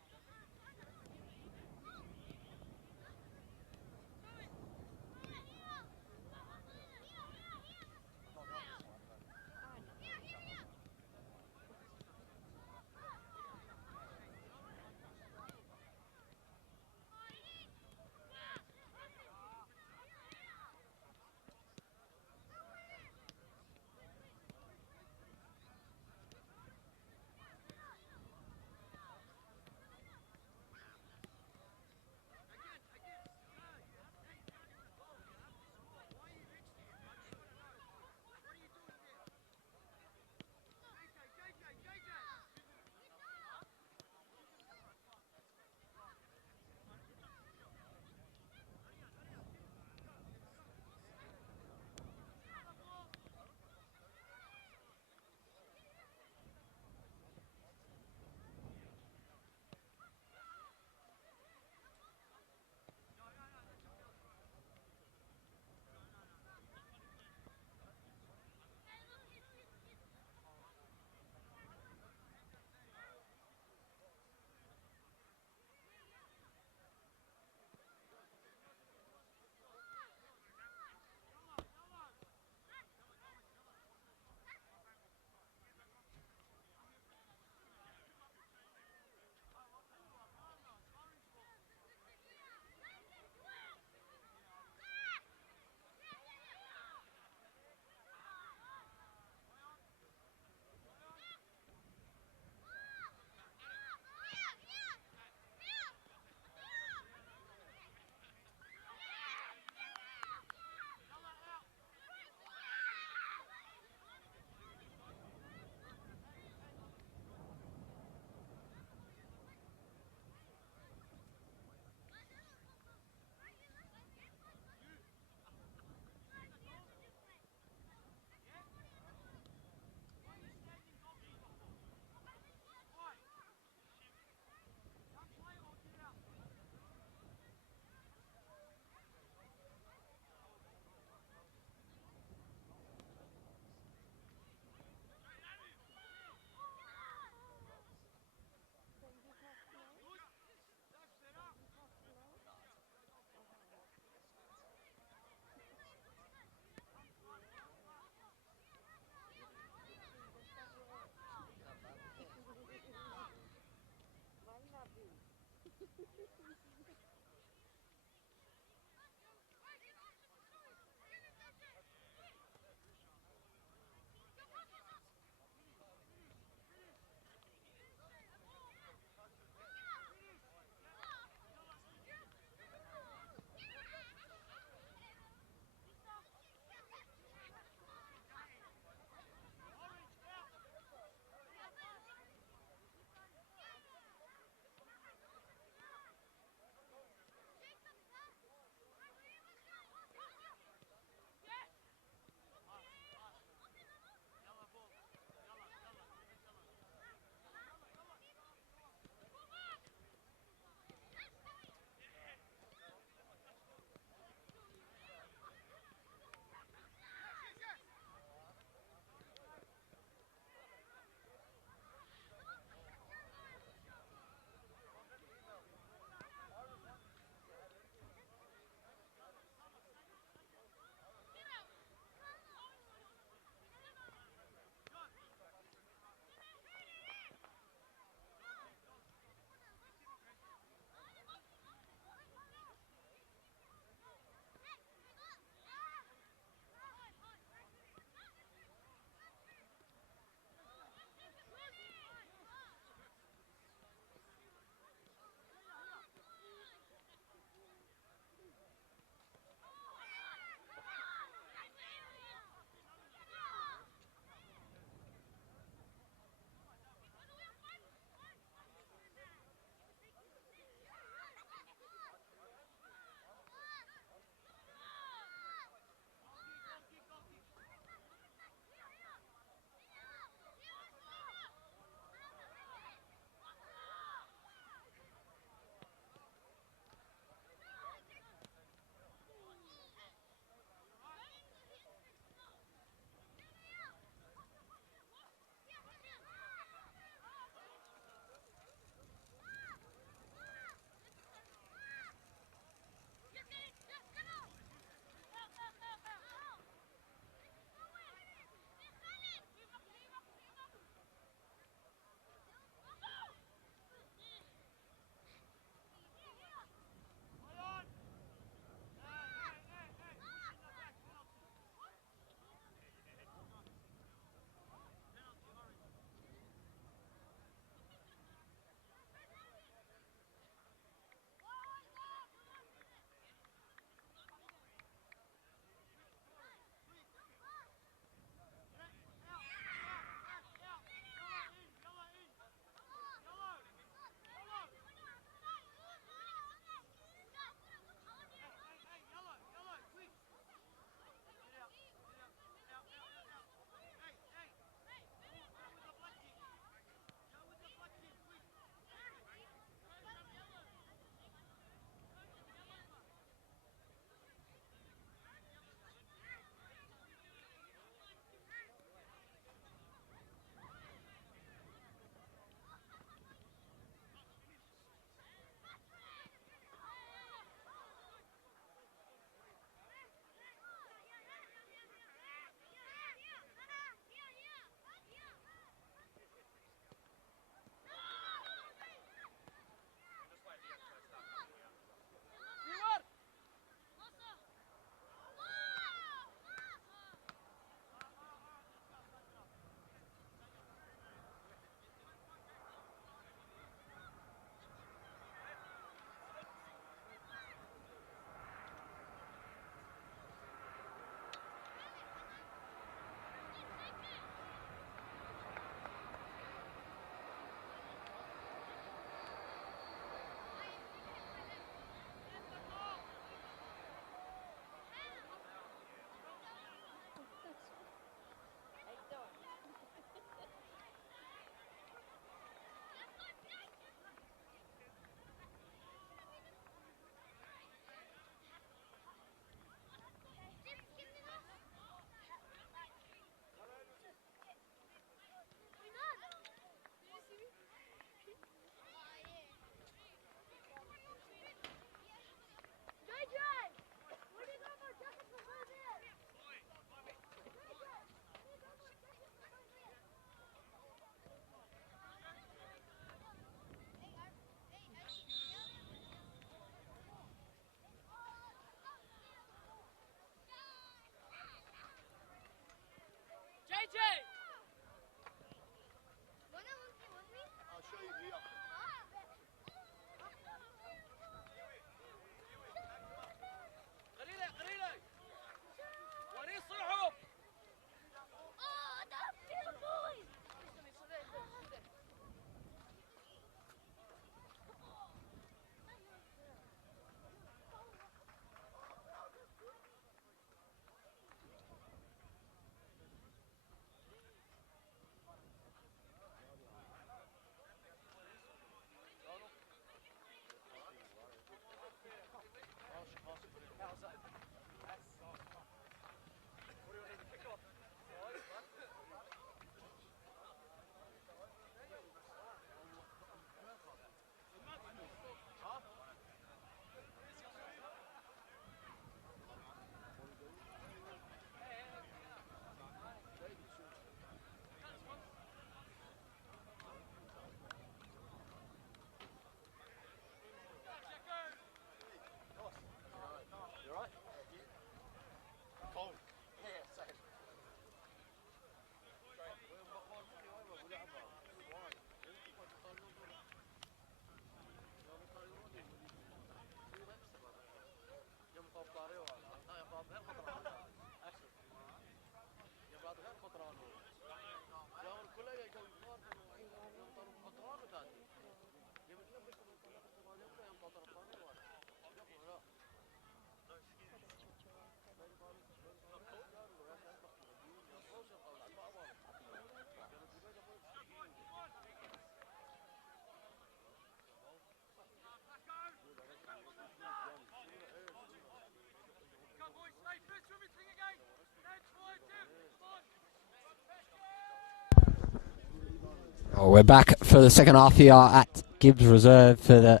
Well, we're back for the second half here at Gibbs Reserve for the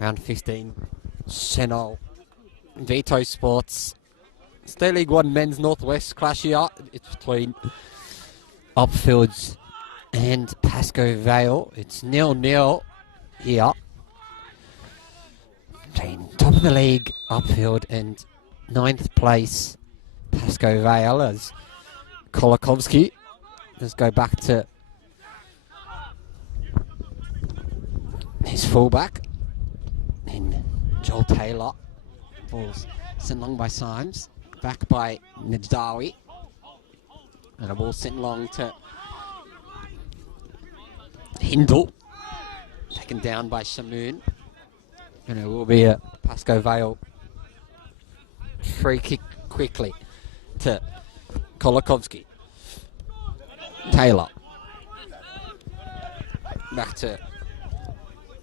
round 15 Channel VETO Sports State League 1 Men's Northwest clash here. It's between Upfields and Pascoe Vale. It's 0-0 here. Between top of the league Upfield and 9th place Pascoe Vale as Kolakovsky. Let's go back to his fullback in Joel Taylor. Ball's sent long by Symes. Back by Najdawi. And a ball sent long to Hindle. Taken down by Shamoon. And it will be a Pascoe Vale free kick quickly to Kolakovsky. Taylor. Back to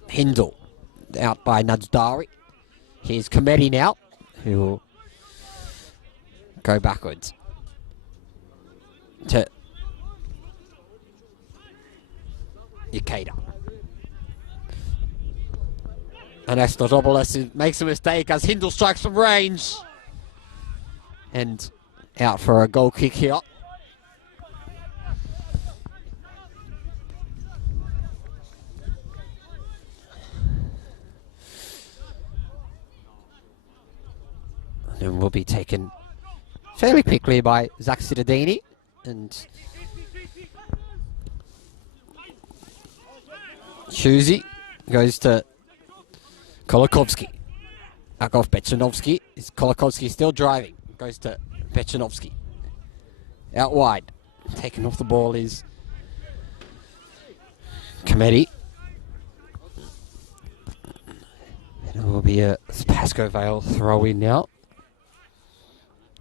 Hindle. Out by Najdawi. Here's Comedy now, who will go backwards to Ikeda. And Astrodopoulos makes a mistake as Hindle strikes from range. And out for a goal kick here. And will be taken fairly quickly by Zach Cittadini. And Shuzi goes to Kolakovsky. Back off Bechanovsky. Is Kolakovsky still driving? Goes to Bechanovsky. Out wide. Taken off the ball is Comedy. And it will be a Pascoe Vale throw in now.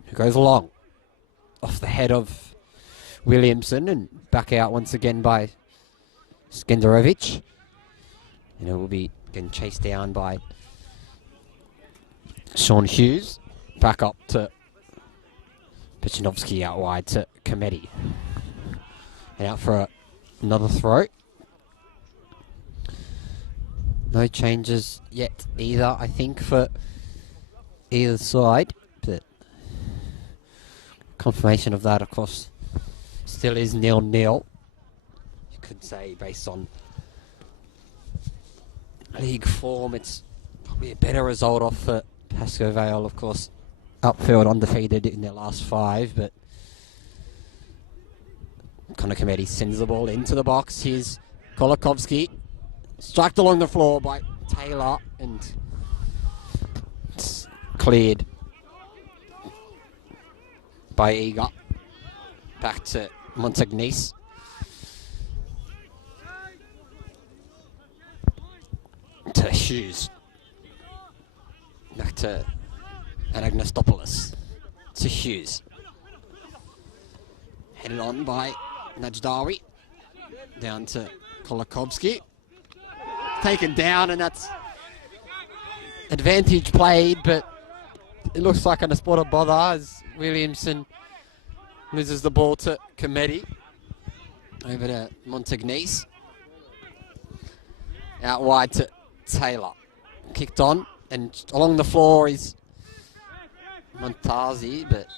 Who goes long. Off the head of Williamson and back out once again by Skenderovic. And it will be getting chased down by Sean Hughes. Back up to Bechanovsky out wide to Comedy. And out for another throw. No changes yet either, I think, for either side. But confirmation of that, of course, still is 0-0. You could say based on league form, it's probably a better result off for Pascoe Vale, of course. Upfield undefeated in their last 5, but Connor Comedy sends the ball into the box. Here's Kolakovsky. Struck along the floor by Taylor and it's cleared by Eager. Back to Montagnice. To Hughes. Back to Anagnostopoulos. To Hughes. Headed on by Najdawi. Down to Kolakovsky. Taken down, and that's advantage played, but it looks like on a spot of bother as Williamson loses the ball to Comedy. Over to Montagnice. Out wide to Taylor. Kicked on, and along the floor is Montazi, but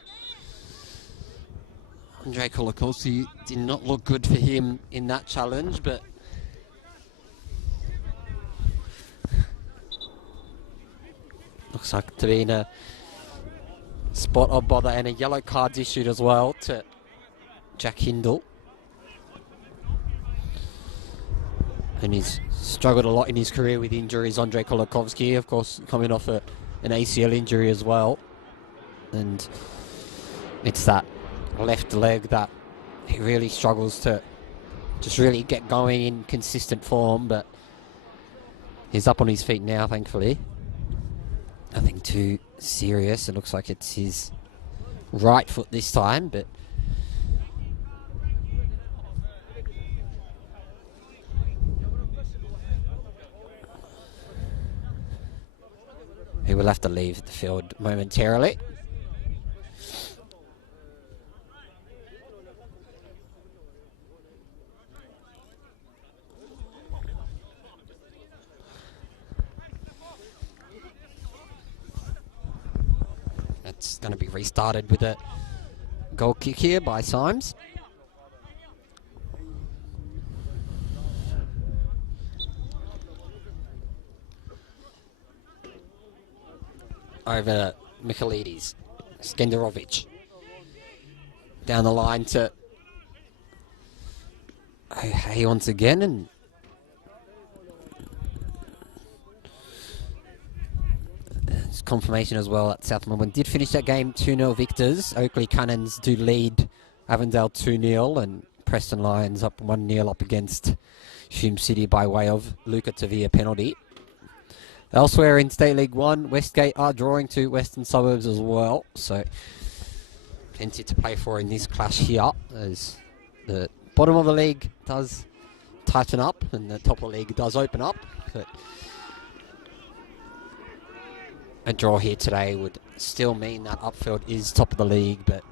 Andre Kolakovsky did not look good for him in that challenge, but looks like to be in a spot of bother, and a yellow card's issued as well to Jack Hindle. And he's struggled a lot in his career with injuries, Andre Kolakovsky, of course, coming off an ACL injury as well. And it's that left leg that he really struggles to just really get going in consistent form, but he's up on his feet now, thankfully. Nothing too serious. It looks like it's his right foot this time, but he will have to leave the field momentarily. it's going to be restarted with a goal kick here by Symes. Over to Michaelides. Skenderovic. Down the line to O'Hay once again, and it's confirmation as well that South Melbourne did finish that game 2-0 victors. Oakley Cannons do lead Avondale 2-0, and Preston Lions up 1-0 up against Hume City by way of Luca Tavia penalty. Elsewhere in State League 1, Westgate are drawing to Western Suburbs as well, so plenty to play for in this clash here, as the bottom of the league does tighten up and the top of the league does open up. But a draw here today would still mean that Upfield is top of the league, but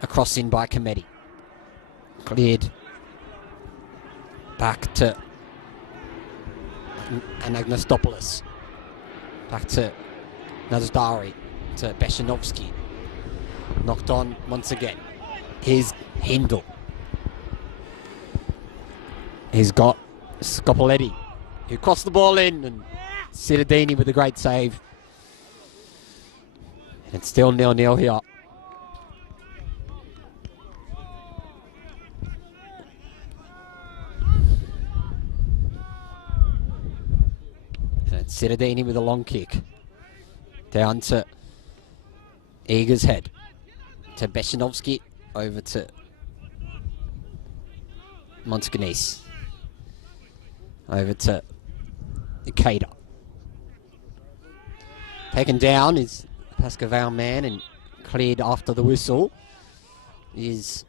a cross in by Committee. Cleared back to Anagnostopoulos. Back to Nazdari, to Beshanovsky. Knocked on once again. Here's Hindle. He's got Scopoletti, who crossed the ball in, and Cittadini with a great save. And it's still 0-0 here. And Cittadini with a long kick. Down to Eager's head. To Beshanovsky, over to Montagnese. Over to Ikeda. Taken down is Pascoe Vale man, and cleared after the whistle is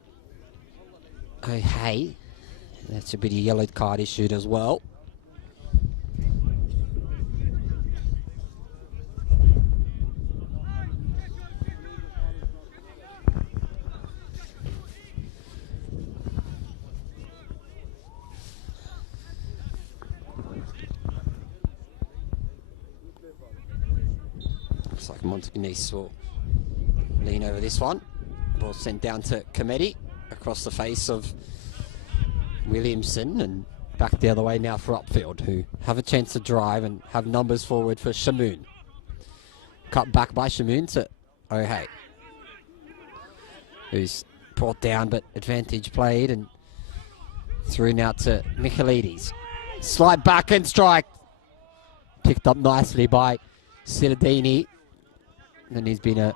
O'Hay. That's a bit of yellow card issued as well. Looks like Montagnese will lean over this one. Ball sent down to Comedy across the face of Williamson, and back the other way now for Upfield, who have a chance to drive and have numbers forward for Shamoon. Cut back by Shamoon to O'Hay, who's brought down but advantage played, and through now to Michaelides. Slide back and strike. Picked up nicely by Cittadini. And he's been a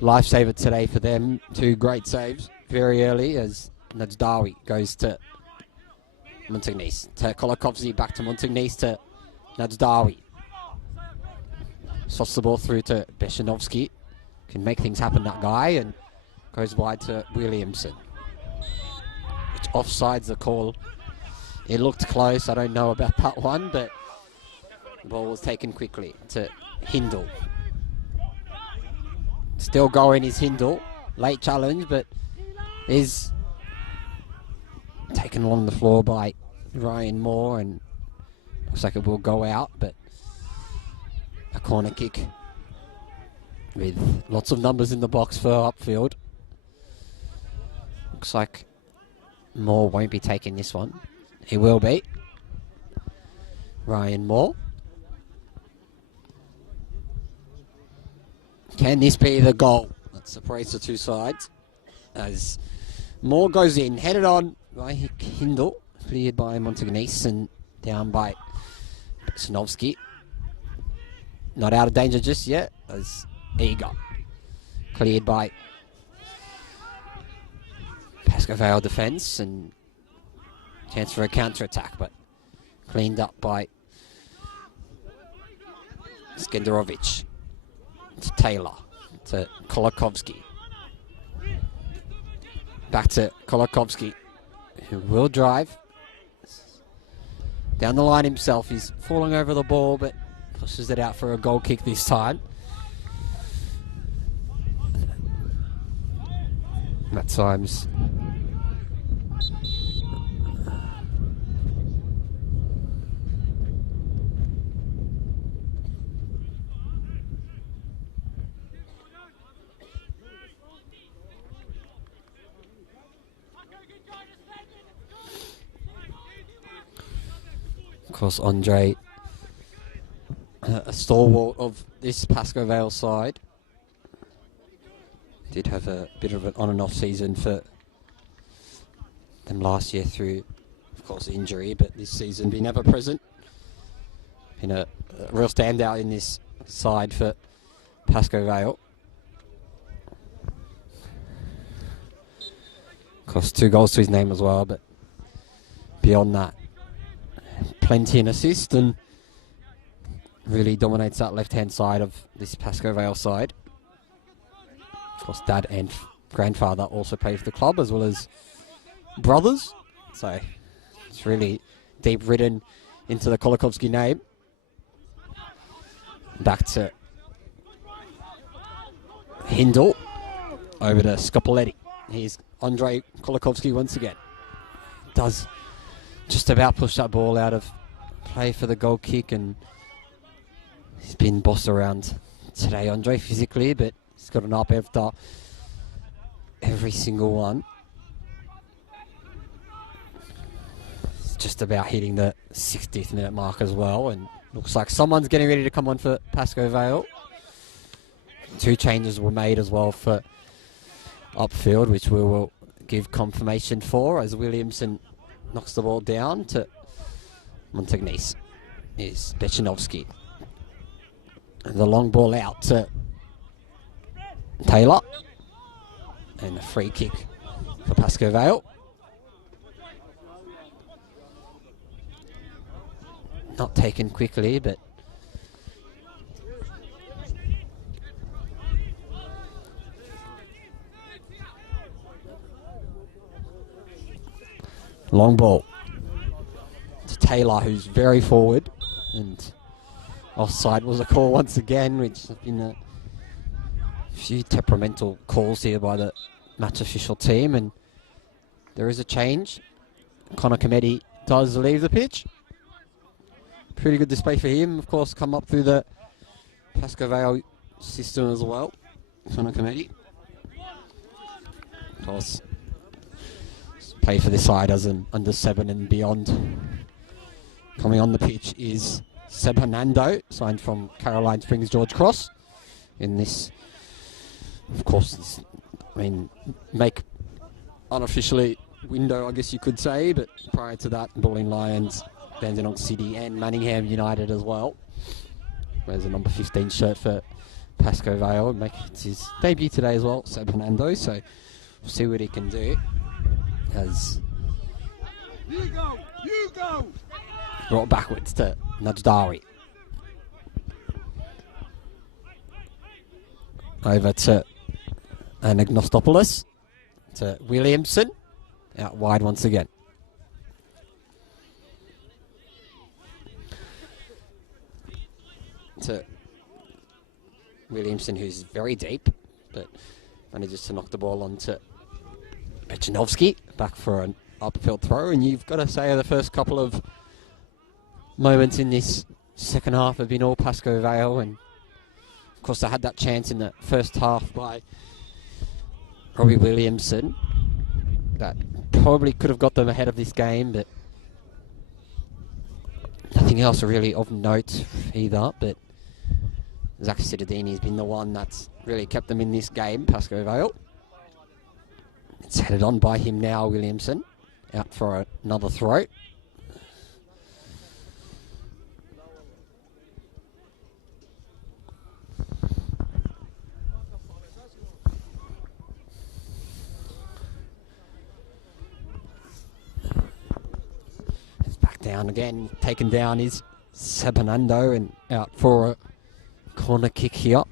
lifesaver today for them. Two great saves very early as Najdawi goes to Montagnese. To Kolakovsky, back to Montagnese to Najdawi. Softs the ball through to Beshanovsky. Can make things happen, that guy, and goes wide to Williamson. Which offsides the call. It looked close. I don't know about that one, but the ball was taken quickly to Hindle. Still going is Hindle. Late challenge, but is taken along the floor by Ryan Moore, and looks like it will go out, but a corner kick with lots of numbers in the box for Upfield. Looks like Moore won't be taking this one. He will be. Ryan Moore. Can this be the goal that separates the two sides? As Moore goes in, headed on by Hindle, cleared by Montagnese and down by Sinovsky. Not out of danger just yet, as Eager, cleared by Pascoe Vale defence, and chance for a counter-attack, but cleaned up by Skenderovic. To Taylor, to Kolakovsky. Back to Kolakovsky, who will drive. Down the line himself, he's falling over the ball, but pushes it out for a goal kick this time. Matt Symes. Of course, Andre, a stalwart of this Pascoe Vale side, did have a bit of an on and off season for them last year through, of course, injury, but this season been ever present. Been a real standout in this side for Pascoe Vale. Of course, 2 goals to his name as well, but beyond that, plenty in assist and really dominates that left-hand side of this Pascoe Vale side. Of course, dad and grandfather also play for the club, as well as brothers. So it's really deep written into the Kolikovsky name. Back to Hindle. Over to Scopoletti. Here's Andre Kolikovsky once again. Does just about push that ball out of play for the goal kick, and he's been bossed around today, Andre, physically, but he's got an up after every single one. It's just about hitting the 60th minute mark as well, and looks like someone's getting ready to come on for Pascoe Vale. 2 changes were made as well for Upfield, which we will give confirmation for, as Williamson knocks the ball down to Montagnese. Is Bechanovsky. And the long ball out to Taylor. And a free kick for Pascoe Vale. Not taken quickly, but long ball to Taylor, who's very forward, and offside was a call once again, which has been a few temperamental calls here by the match official team, and there is a change. Connor Cometti does leave the pitch. Pretty good display for him, of course, come up through the Pascoe Vale system as well. Connor Cometti. Of course, play for this side as an under 7 and beyond. Coming on the pitch is Seb Hernando, signed from Caroline Springs George Cross. In this, of course, make unofficially window, I guess you could say, but prior to that, Bulleen Lions, Dandenong City and Manningham United as well. There's a number 15 shirt for Pascoe Vale, makes his debut today as well, Seb Hernando, so we'll see what he can do. As you go. Brought backwards to Najdari. Over to Anagnostopoulos, to Williamson, out wide once again. To Williamson, who's very deep, but manages to knock the ball onto Bechanovsky, back for an upfield throw, and you've got to say the first couple of moments in this second half have been all Pascoe Vale, and of course they had that chance in the first half by Robbie Williamson that probably could have got them ahead of this game, but nothing else really of note either. But Zach Cittadini has been the one that's really kept them in this game, Pascoe Vale. It's headed on by him now, Williamson, out for another throw. It's back down again, taken down is Sebanando, and out for a corner kick here.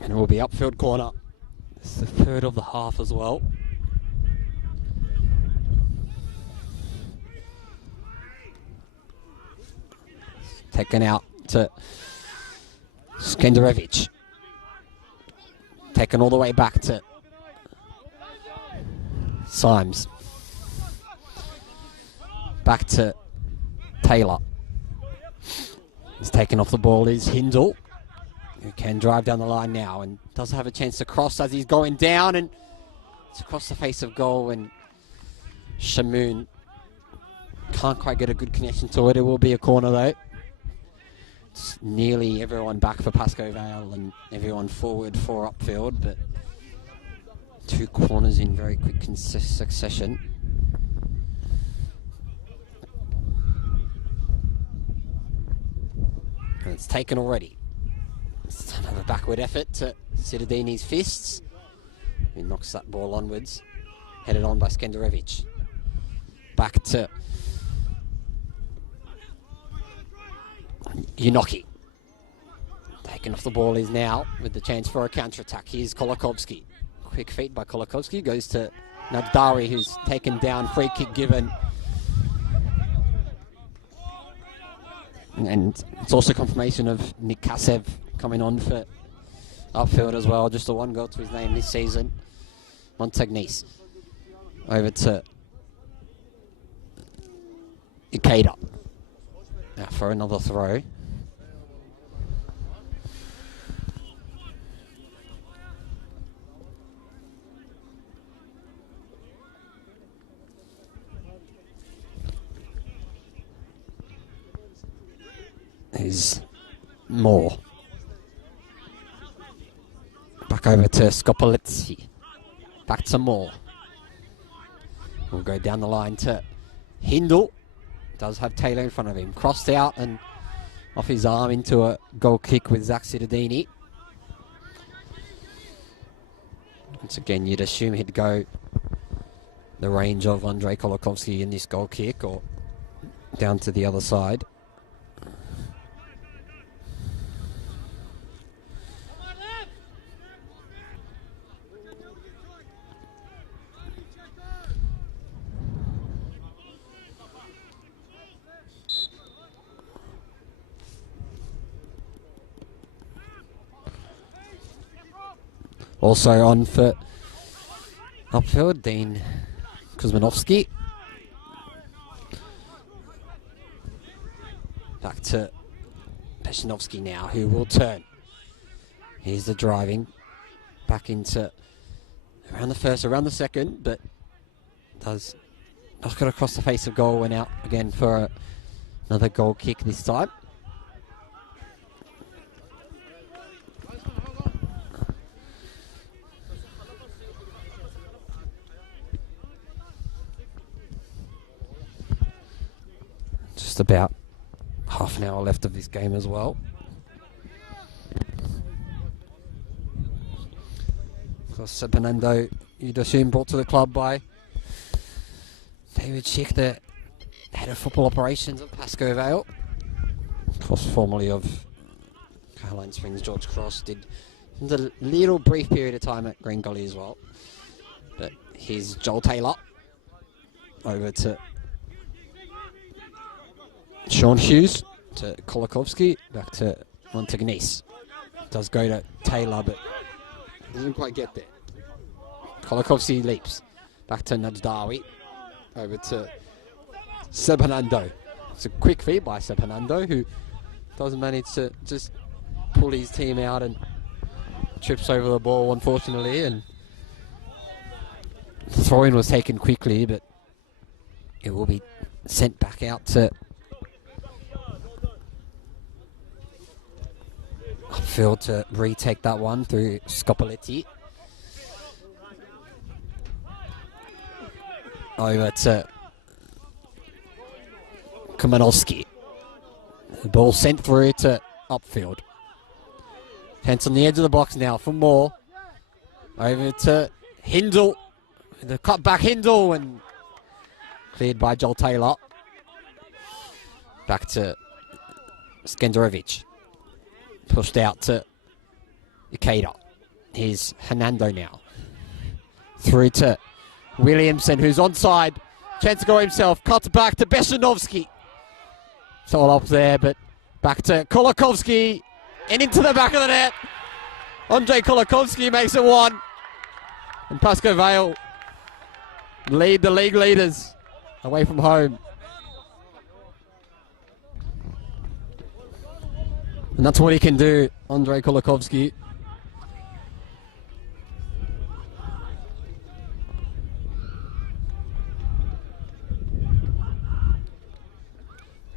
And it will be upfield corner. It's the third of the half as well. Taken out to Skenderevic. Taken all the way back to Symes. Back to Taylor. He's taken off the ball is Hindle, who can drive down the line now and does have a chance to cross as he's going down, and it's across the face of goal, and Shamoon can't quite get a good connection to it. It will be a corner though. It's nearly everyone back for Pascoe Vale and everyone forward for Upfield, but two corners in very quick succession. And it's taken already. It's another backward effort to Citadini's fists. He knocks that ball onwards. Headed on by Skenderevic. Back to Unoki. Taking off the ball is now with the chance for a counter-attack. Here's Kolakovsky. Quick feet by Kolakovsky. Goes to Nadari, who's taken down. Free kick given. And it's also confirmation of Nick Kasev coming on for Upfield as well. Just a one goal to his name this season. Montagnice. Over to Ikeda. Now for another throw. Is Moore. Back over to Scopolizzi. Back to Moore. We'll go down the line to Hindle. Does have Taylor in front of him. Crossed out and off his arm into a goal kick with Zach Citadini. Once again, you'd assume he'd go the range of Andrei Kolakovsky in this goal kick or down to the other side. Also on for Upfield, Dean Kuzmanovsky. Back to Peshinovsky now, who will turn. Here's the driving. Back into around the first, around the second, but does not got across the face of goal, went out again for another goal kick this time. Just about half an hour left of this game as well. Of course, Benando, you'd assume, brought to the club by David Schick, the head of football operations at Pascoe Vale. Of course, formerly of Caroline Springs, George Cross, did a little brief period of time at Green Gully as well. But here's Joel Taylor over to Sean Hughes, to Kolakovsky, back to Montagnice. Does go to Taylor, but doesn't quite get there. Kolakovsky leaps. Back to Najdawi. Over to Sebanando. It's a quick feed by Sebanando, who doesn't manage to just pull his team out and trips over the ball, unfortunately. And the throw-in was taken quickly, but it will be sent back out to Upfield to retake that one through Scopoletti. Over to Kamenolski. The ball sent through to Upfield. Hence on the edge of the box now for Moore. Over to Hindle. The cut back Hindle and cleared by Joel Taylor. Back to Skenderevic. Pushed out to Ikeda. Here's Hernando now. Through to Williamson, who's onside. Chance to go himself. Cuts back to Beshanovsky. It's all up there, but back to Kolakovsky. And into the back of the net. Andrei Kolakovsky makes it one. And Pascoe Vale lead the league leaders away from home. And that's what he can do, Andrei Kulakovsky.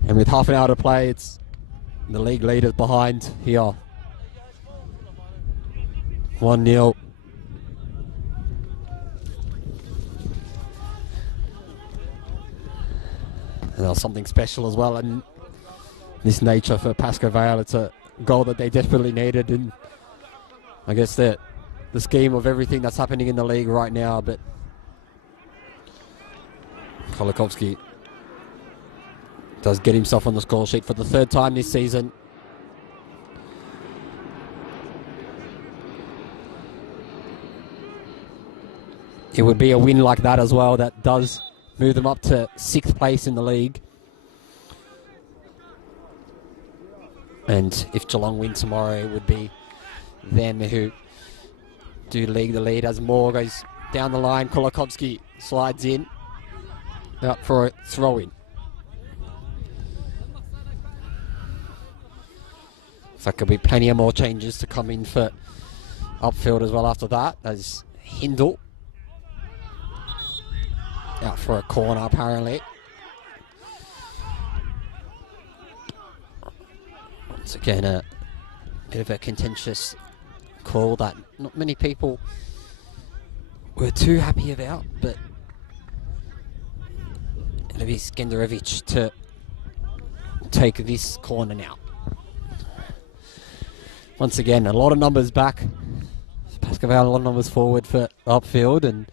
And with half an hour to play, it's the league leaders behind here. 1-0. And there's something special as well in this nature for Pascoe Vale. It's a goal that they desperately needed, and I guess the scheme of everything that's happening in the league right now. But Kolakovsky does get himself on the score sheet for the third time this season. It would be a win like that as well that does move them up to 6th place in the league. And if Geelong win tomorrow, it would be them who do league the lead as Moore goes down the line. Kolakovsky slides in, out for a throw-in. So there'll be plenty of more changes to come in for Upfield as well after that, as Hindle out for a corner apparently. Once again, a bit of a contentious call that not many people were too happy about, but it'll be Skenderevic to take this corner now. Once again, a lot of numbers back. Pascoe Vale, a lot of numbers forward for Upfield, and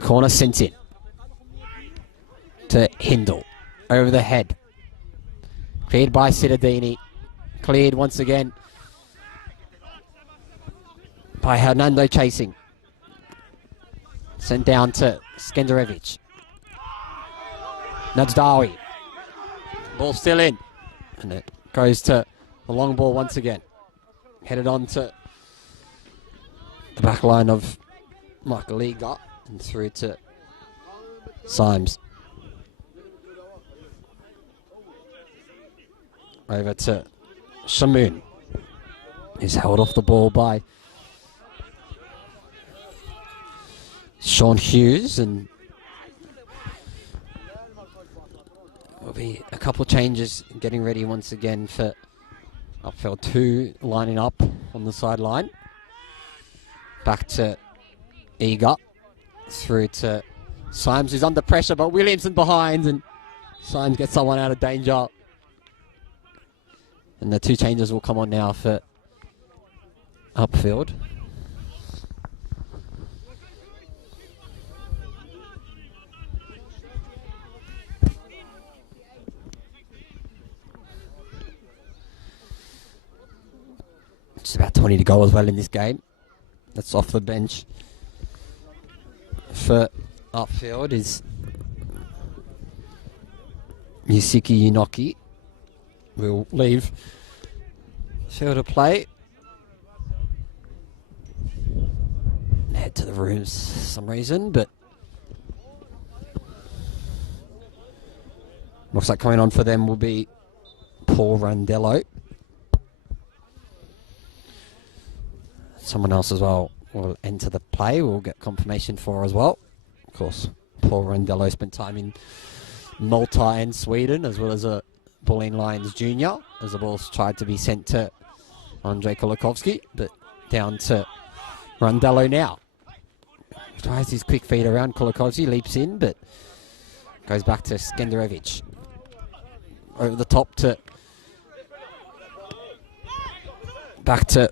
corner sent in to Hindle. Over the head. Cleared by Cittadini. Cleared once again by Hernando chasing. Sent down to Skenderevic. Najdawi. Ball still in. And it goes to the long ball once again. Headed on to the back line of Michael Eager and through to Symes. Over to Shamoon. He's held off the ball by Sean Hughes, and there'll be a couple of changes getting ready once again for Upfield 2 lining up on the sideline. Back to Eager, through to Symes, who's under pressure, but Williamson behind, and Symes gets someone out of danger. And the 2 changes will come on now for Upfield. Just about 20 to go as well in this game. That's off the bench for Upfield is Yusiki Inoki. Will leave field of play. Head to the rooms for some reason, but looks like coming on for them will be Paul Randello. Someone else as well will enter the play. We'll get confirmation for as well. Of course, Paul Randello spent time in Malta and Sweden, as well as a Bulleen Lions Junior, as the ball's tried to be sent to Andrei Kolakovsky, but down to Randello now. Tries his quick feed around. Kolakovsky leaps in, but goes back to Skenderevic. Over the top to back to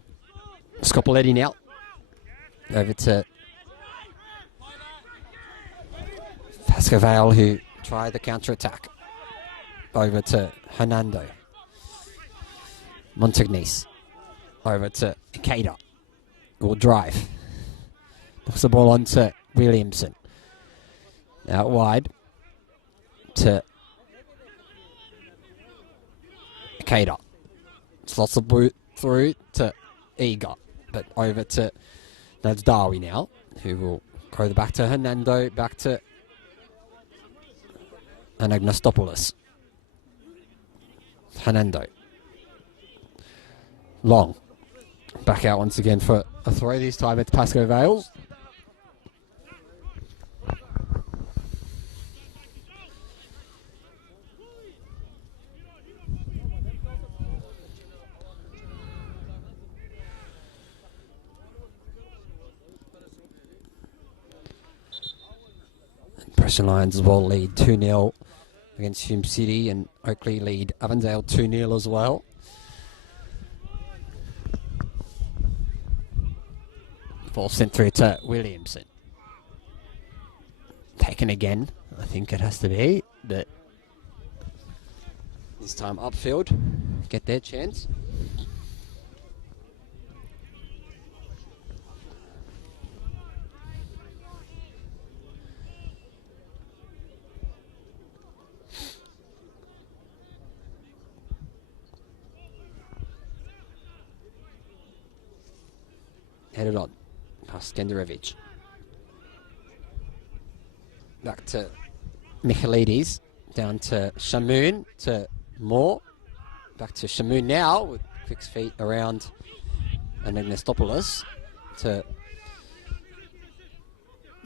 Scopoletti now. Over to Pascoe Vale, who try the counter-attack. Over to Hernando. Montagnese. Over to Ikeda. Will drive. Puts the ball on to Williamson. Out wide to Ikeda. Slots the boot through to Eager. But over to That's Darwi now, who will go back to Hernando, back to Anagnostopoulos. Hernando. Long. Back out once again for a throw. This time it's Pascoe Vale. Preston Lions as well lead 2-0 against Hume City, and Oakley lead Avondale 2-0 as well. Ball sent through to Williamson. Taken again, I think it has to be, but this time Upfield get their chance. Headed on, past Skenderovich. Back to Michaelides, down to Shamoon, to Moore. Back to Shamoon now, with quick feet around Anagnostopoulos, to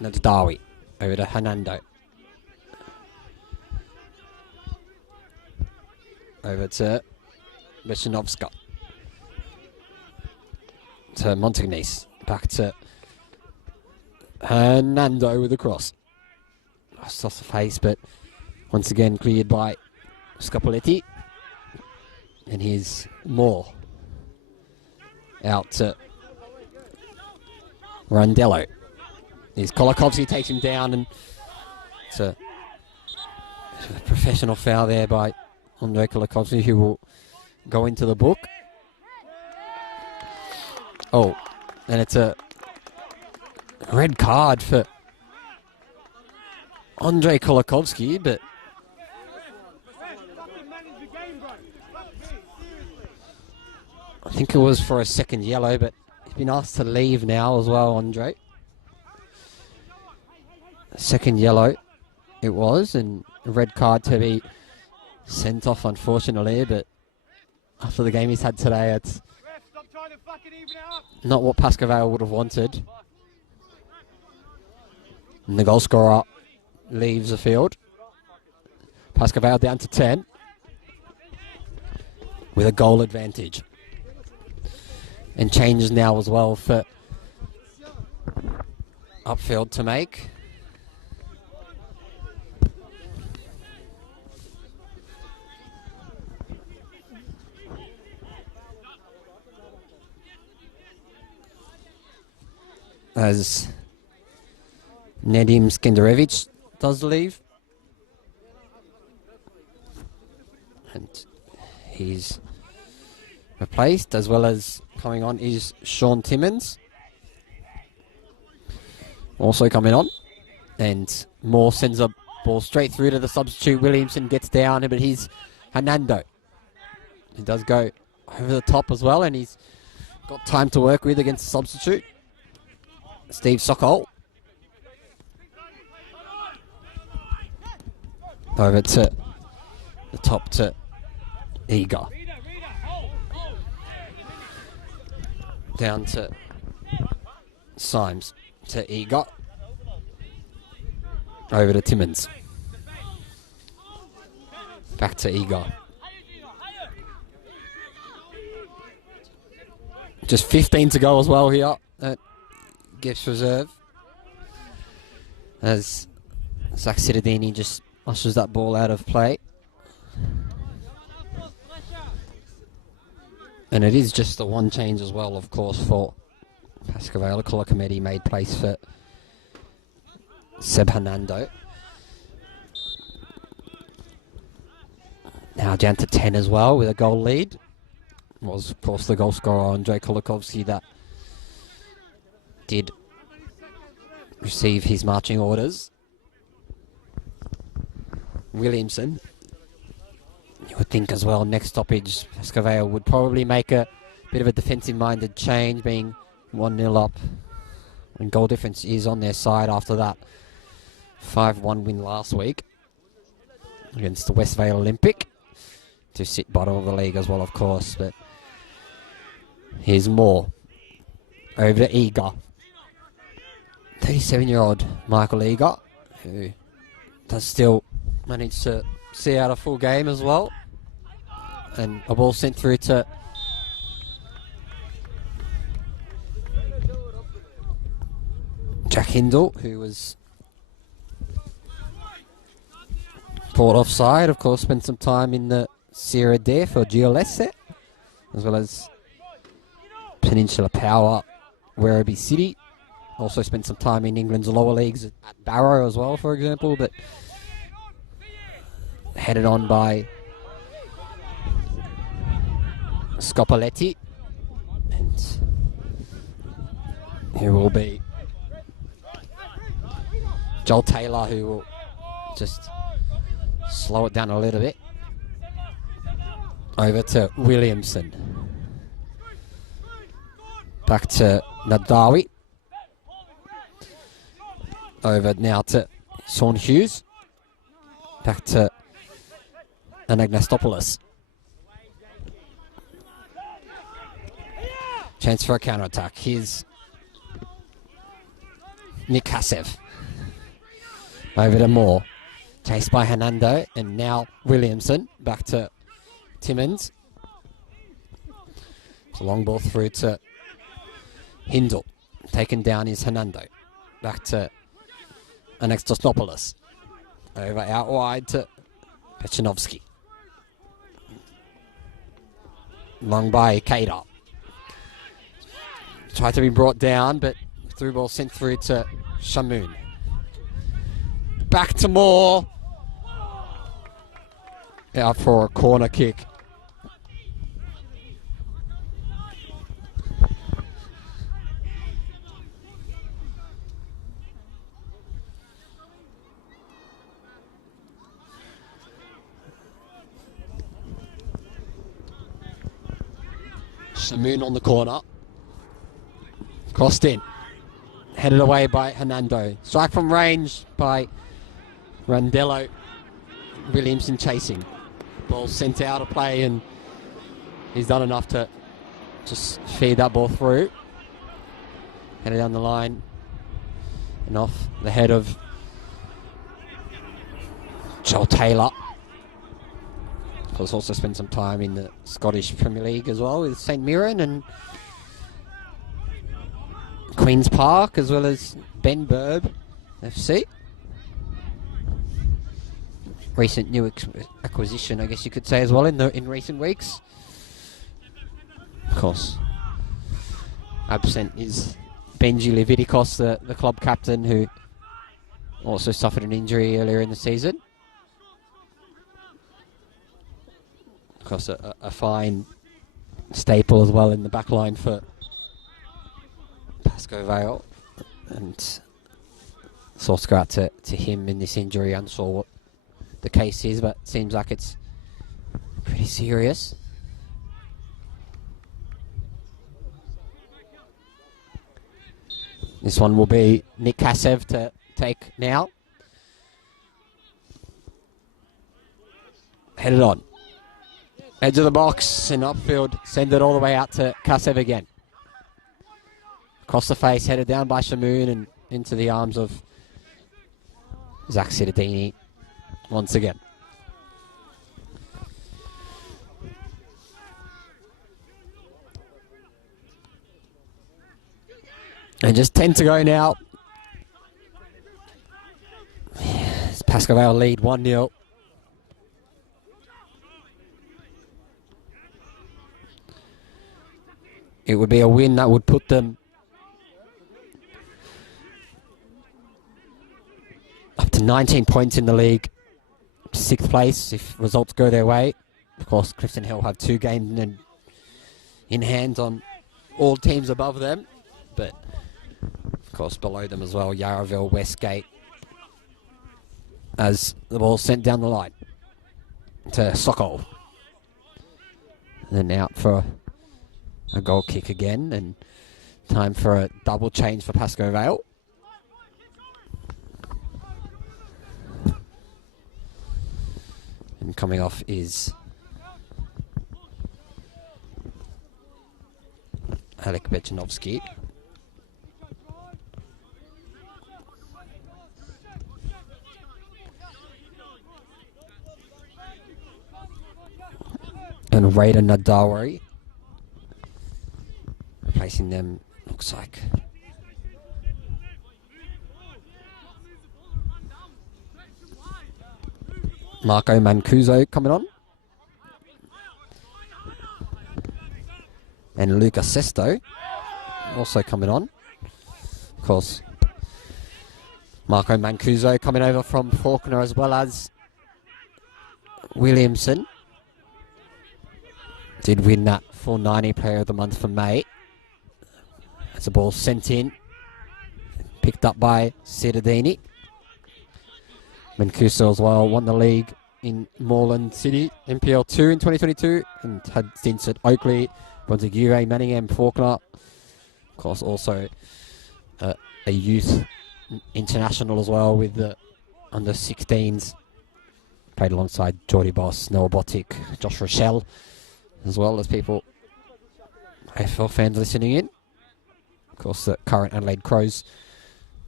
Darwi, over to Hernando. Over to Veshinovska. To Montigny, back to Hernando with a cross. Just off the face, but once again cleared by Scopoletti. And here's Moore. Out to Randello. Here's Kolakovsky, takes him down, and it's a professional foul there by Andrei Kolakovsky, who will go into the book. Oh, and it's a red card for Andrei Kolakovsky, but I think it was for a second yellow, but he's been asked to leave now as well, Andrei. Second yellow it was, and a red card to be sent off, unfortunately, but after the game he's had today, it's not what Pascoe Vale would have wanted. And the goal scorer leaves the field. Pascoe Vale down to 10 with a goal advantage. And changes now as well for Upfield to make. As Nedim Skenderovich does leave. And he's replaced, as well as coming on is Sean Timmins. Also coming on. And Moore sends a ball straight through to the substitute. Williamson gets down, but he's Hernando. He does go over the top as well, and he's got time to work with against the substitute. Steve Sokol. Over to the top to Eager. Down to Symes to Eager. Over to Timmins. Back to Eager. Just 15 to go as well here at Gifts Reserve. As Zach Cittadini just ushers that ball out of play. And it is just the one change as well, of course, for Pascoe Vale. Colour Committee made place for Seb Hernando. Now down to 10 as well with a goal lead. It was, of course, the goal scorer, Andrei Kolakovsky, that did receive his marching orders. Williamson. You would think as well, next stoppage, Pascoe Vale would probably make a bit of a defensive-minded change, being 1-0 up And goal difference is on their side after that 5-1 win last week against the West Vale Olympic to sit bottom of the league as well, of course. But here's more over to Eager. 37-year-old Michael Eager, who does still manage to see out a full game as well. And a ball sent through to Jack Hindle, who was caught offside. Of course, spent some time in the Sierra there for GLS, as well as Peninsula Power, Werribee City. Also spent some time in England's lower leagues at Barrow as well, for example, but headed on by Scopoletti, and here will be Joel Taylor, who will just slow it down a little bit. Over to Williamson. Back to Nadawi. Over now to Sean Hughes. Back to Anagnastopoulos. Chance for a counter-attack. Here's Nick Kassev. Over to Moore. Chased by Hernando, and now Williamson. Back to Timmins. It's a long ball through to Hindle. Taken down is Hernando. Back to Anagnastopoulos. Over out wide to Pechanovsky. Long by Kader. Tried to be brought down, but through ball sent through to Shamoon. Back to Moore. Out for a corner kick. Shamoon on the corner. Crossed in. Headed away by Hernando. Strike from range by Randello. Williamson chasing. Ball sent out of play, and he's done enough to just feed that ball through. Headed down the line and off the head of Joel Taylor. Of course, also spent some time in the Scottish Premier League as well with St Mirren and Queen's Park, as well as Ben Burb FC. Recent new acquisition, I guess you could say, as well in recent weeks. Of course, absent is Benji Levitikos, the club captain, who also suffered an injury earlier in the season. Of course, a fine staple as well in the back line for Pascoe Vale, and thoughts go out to him in this injury. Unsure what the case is, but seems like it's pretty serious. This one will be Nick Kassev to take now. Headed on. Edge of the box and upfield. Send it all the way out to Kassev again. Across the face, headed down by Shamoon and into the arms of Zach Cittadini once again. And just 10 to go now. Pascoe Vale lead 1-0. It would be a win that would put them up to 19 points in the league, 6th place if results go their way. Of course, Clifton Hill have 2 games in hand on all teams above them, but of course below them as well, Yarraville, Westgate, as the ball sent down the line to Sokol. And then out for a goal kick again, and Time for a double change for Pascoe Vale. And coming off is Alek Bechanovsky. And Raider Nadawari. Replacing them, looks like. Marco Mancuso coming on. And Luca Sesto also coming on. Of course, Marco Mancuso coming over from Faulkner, as well as Williamson. Did win that 490 Player of the Month for May. As the ball sent in. Picked up by Cittadini. Mancuso as well won the league in Moreland City, MPL 2 in 2022, and had stints at Oakley, Montague, Manningham, Faulkner. Of course, also a youth international as well with the under 16s. Played alongside Geordie Boss, Noah Botic, Josh Rochelle, as well as people, AFL fans listening in. Of course, the current Adelaide Crows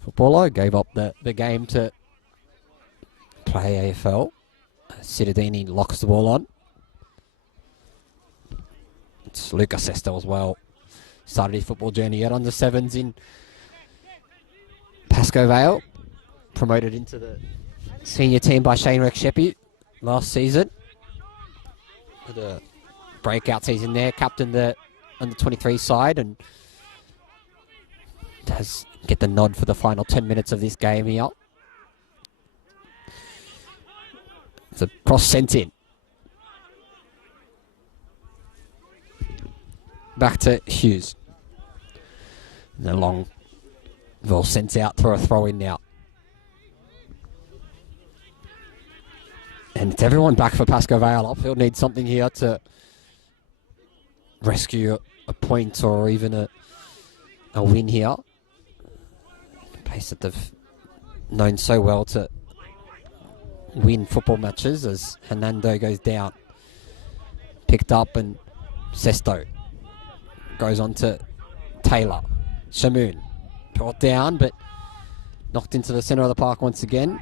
footballer gave up the game to play AFL. Cittadini locks the ball on. It's Luca Sesto as well. Started his football journey at under 7s in Pascoe Vale. Promoted into the senior team by Shane Rekshepi last season. Had a breakout season there. Captained the under 23 side and does get the nod for the final 10 minutes of this game here. It's a cross sent in. Back to Hughes. And the long ball sent out for a throw in now. And it's everyone back for Pascoe Vale. Upfield needs something here to rescue a point or even a win here. A place that they've known so well to win football matches as Hernando goes down. Picked up and Sesto goes on to Taylor. Shamoon brought down but knocked into the centre of the park once again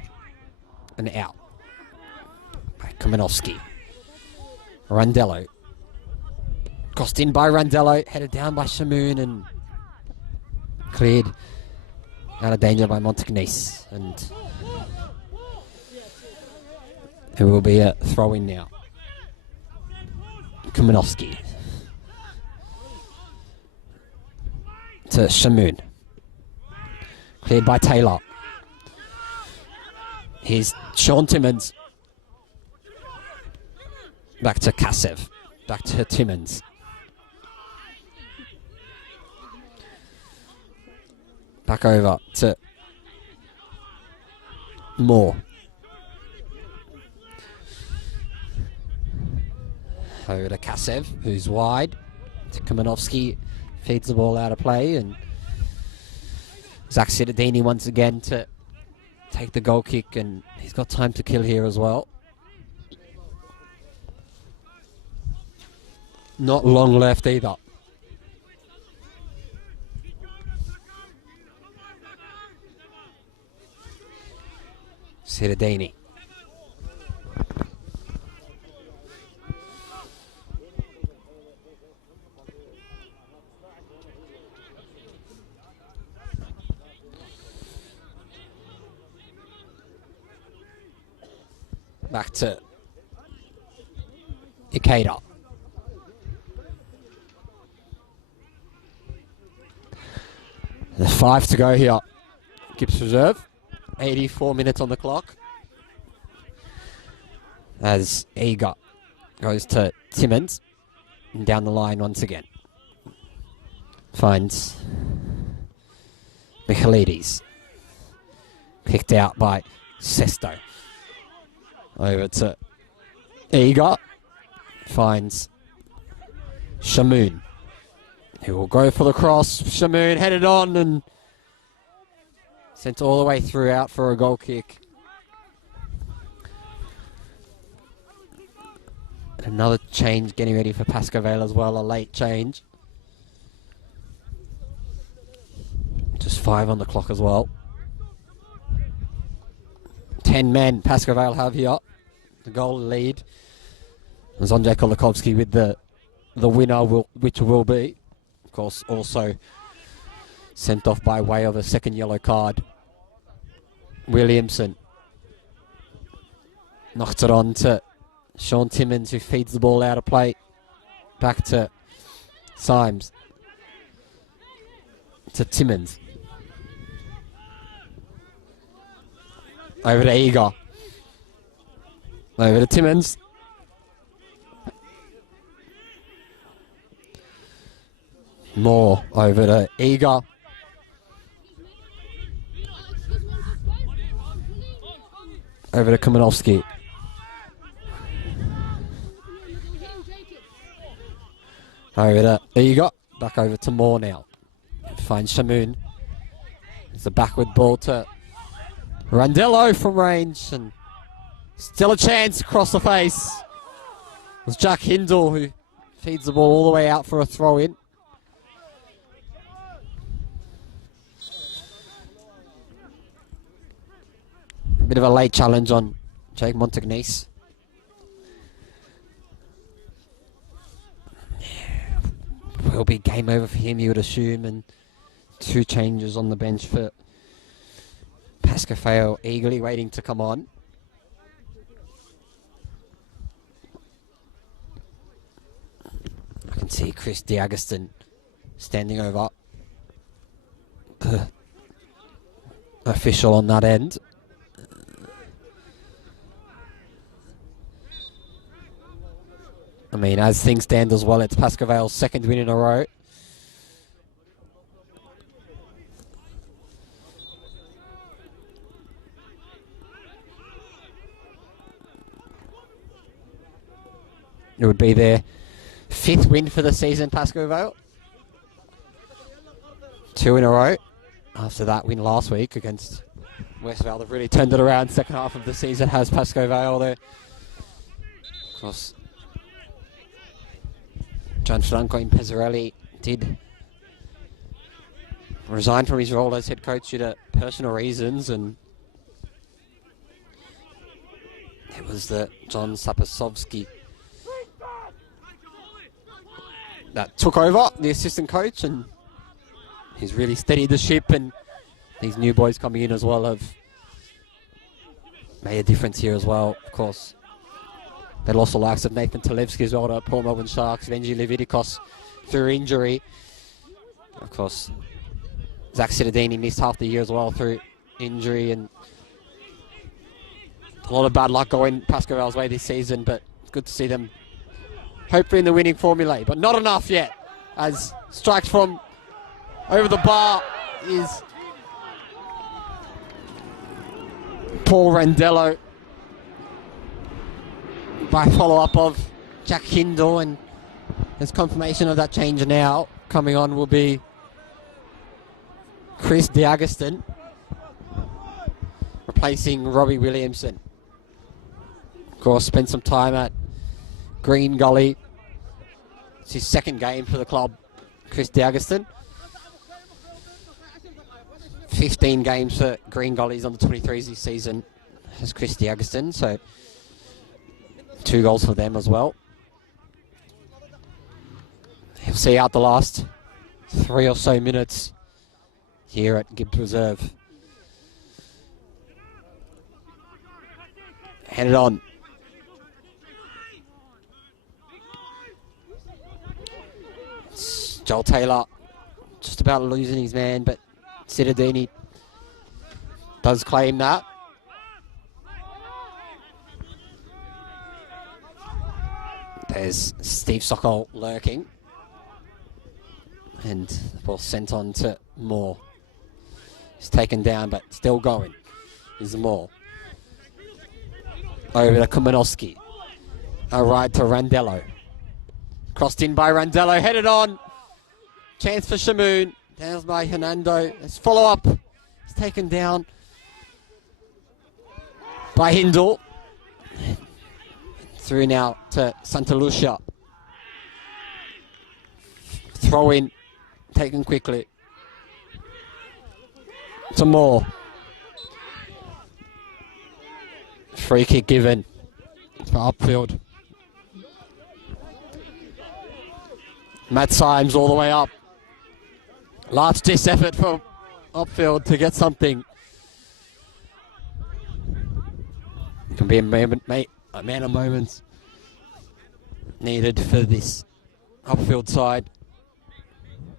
and out by Kamenowski. Randello. Crossed in by Randello, headed down by Shamoon and cleared out of danger by Montagnese. And it will be a throw-in now. Kamenowski to Shamoon. Cleared by Taylor. Here's Sean Timmins. Back to Kasev. Back to Timmins. Back over to Moore. Over to Kasev, who's wide. To Kamenowski, feeds the ball out of play, and Zach Cittadini once again to take the goal kick, and he's got time to kill here as well. Not long left either. Cittadini. Back to Ikeda. There's 5 to go here. Gibbs Reserve. 84 minutes on the clock. As Eager goes to Timmins. And down the line once again. Finds Michelides. Kicked out by Sesto. Over to Eager. Finds Shamoon. He will go for the cross. Shamoon headed on and sent all the way through out for a goal kick. And another change getting ready for Pascoe Vale as well, a late change. Just 5 on the clock as well. 10 men Pascoe Vale have here. The goal lead. Zonjay Kolakovsky with the winner, which will be, of course, also sent off by way of a second yellow card. Williamson knocks it on to Sean Timmins, who feeds the ball out of play. Back to Symes. To Timmins. Over to Eager. Over to Timmins. More over to Eager. Over to Kamenovsky. Over to Eager. Back over to Moore now. Finds Shamoon. It's a backward ball to Randello from range, and still a chance across the face. It was Jack Hindle who feeds the ball all the way out for a throw in. A bit of a late challenge on Jake Montagnese. Will be game over for him, you would assume, and 2 changes on the bench for Pascoe Vale, eagerly waiting to come on. I can see Chris D'Agustin standing over the official on that end. I mean, as things stand as well, it's Pascoe Vale's 2nd win in a row. It would be their 5th win for the season, Pascoe Vale. 2 in a row. After that win last week against Westvale, they've really turned it around. Second half of the season has Pascoe Vale there. Of course, Gianfranco Impezarelli did resign from his role as head coach due to personal reasons, and it was the John Sapasovsky that took over, the assistant coach, and he's really steadied the ship, and these new boys coming in as well have made a difference here as well. Of course, they lost the likes of Nathan Talevsky as well to Port Melbourne Sharks, Venji Leviticos through injury. Of course, Zach Cittadini missed half the year as well through injury, and a lot of bad luck going Pascoe Vale's way this season, but it's good to see them hopefully in the winning formula, but not enough yet, as strikes from over the bar is Paul Randello by follow-up of Jack Hindle, and there's confirmation of that change now. Coming on will be Chris D'Agustin, replacing Robbie Williamson. Of course, spent some time at Green Gully. It's his 2nd game for the club, Chris D'Agustin. 15 games for Green Gullies on the 23s this season as Chris D'Agustin, so 2 goals for them as well. He'll see out the last 3 or so minutes here at Gibbs Reserve. Headed on. It's Joel Taylor just about losing his man, but Cittadini does claim that. There's Steve Sokol lurking. And the ball sent on to Moore. He's taken down, but still going. Is Moore. Over to Kumanowski. A ride to Randello. Crossed in by Randello, headed on. Chance for Shamoon. Down by Hernando. Let's follow up. It's taken down by Hindle. Through now to Santa Lucia. Throw in. Taken quickly. To Moore. Free kick given for Upfield. Matt Symes all the way up. Last ditch effort from Upfield to get something. It can be a man of moments needed for this Upfield side.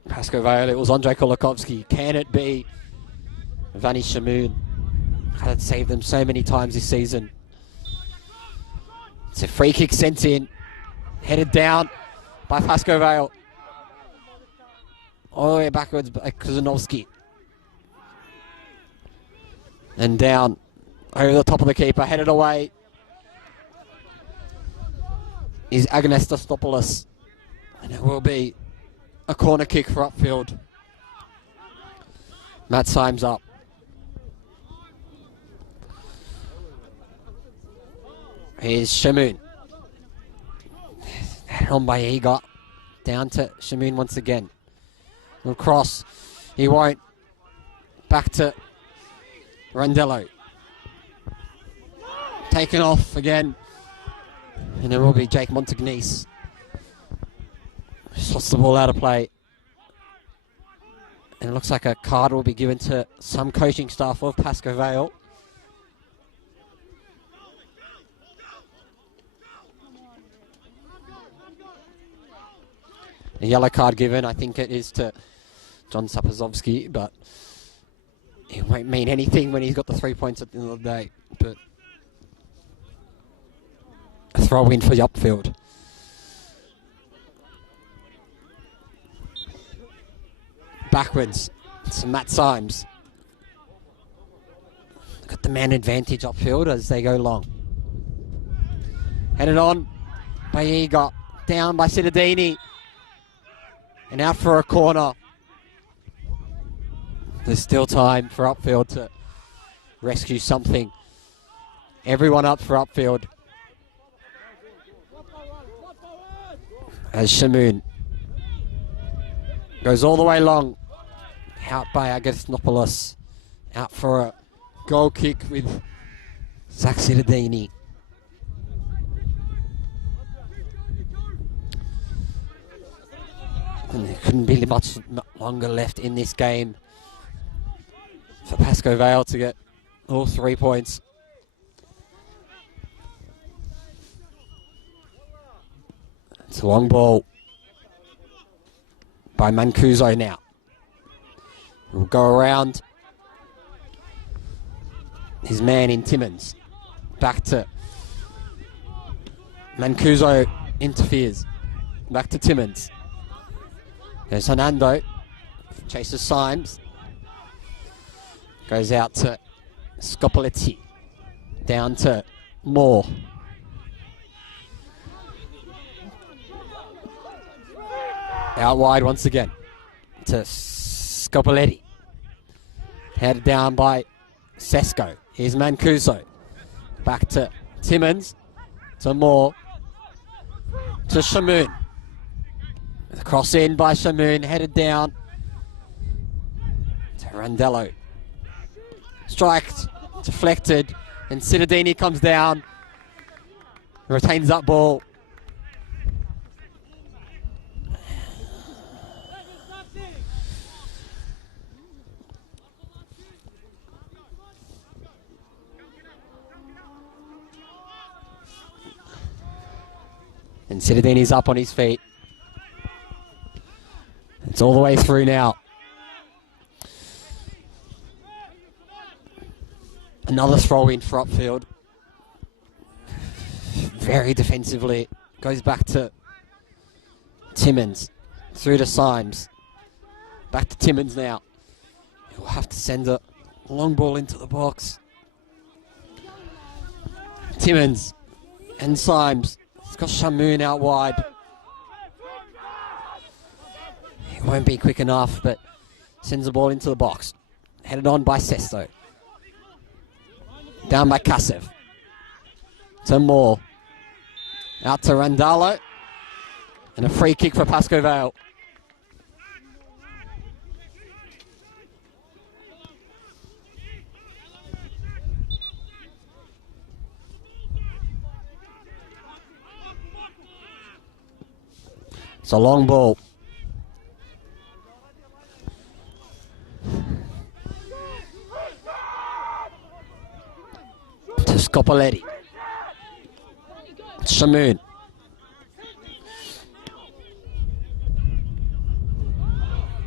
Pascoe Vale, it was Andrei Kolakovsky. Can it be Vani Shamoon? Had saved them so many times this season. It's a free kick sent in. Headed down by Pascoe Vale. All the way backwards by Kuzanovski. And down over the top of the keeper. Headed away is Agnestopoulos. And it will be a corner kick for Upfield. Matt Symes up. Here's Shamoon. Headed on by Eager. Down to Shamoon once again. Will cross. He won't. Back to Randello. Taken off again. And it will be Jake Montagnese. Shots the ball out of play. And it looks like a card will be given to some coaching staff of Pascoe Vale. A yellow card given, I think it is to John Sapazovsky, but it won't mean anything when he's got the 3 points at the end of the day. But a throw in for the Upfield. Backwards, it's Matt Symes. Got the man advantage Upfield as they go long. Headed on by Eager, down by Cittadini. And out for a corner. There's still time for Upfield to rescue something. Everyone up for Upfield. As Shamoon goes all the way long. Out by Agasnopoulos. Out for a goal kick with Zach Cittadini. And there couldn't be much longer left in this game for Pascoe Vale to get all 3 points. It's a long ball by Mancuso now. Will go around his man in Timmins. Back to Mancuso, interferes. Back to Timmins. There's Hernando. Chases Symes. Goes out to Scopoletti. Down to Moore. Out wide once again to Scopoletti. Headed down by Sesko. Here's Mancuso. Back to Timmins. To Moore. To Shamoon. The cross in by Shamoon. Headed down to Randello. Striked. Deflected. And Cittadini comes down. Retains that ball. And Cittadini's up on his feet. It's all the way through now. Another throw in for Upfield. Very defensively. Goes back to Timmins. Through to Symes. Back to Timmins now. He'll have to send a long ball into the box. Timmins and Symes. It's got Shamoon out wide. He won't be quick enough, but sends the ball into the box. Headed on by Sesto. Down by Kasev. To Moore. Out to Randalo. And a free kick for Pascoe Vale. It's a long ball. To Scopoletti. Shamoon.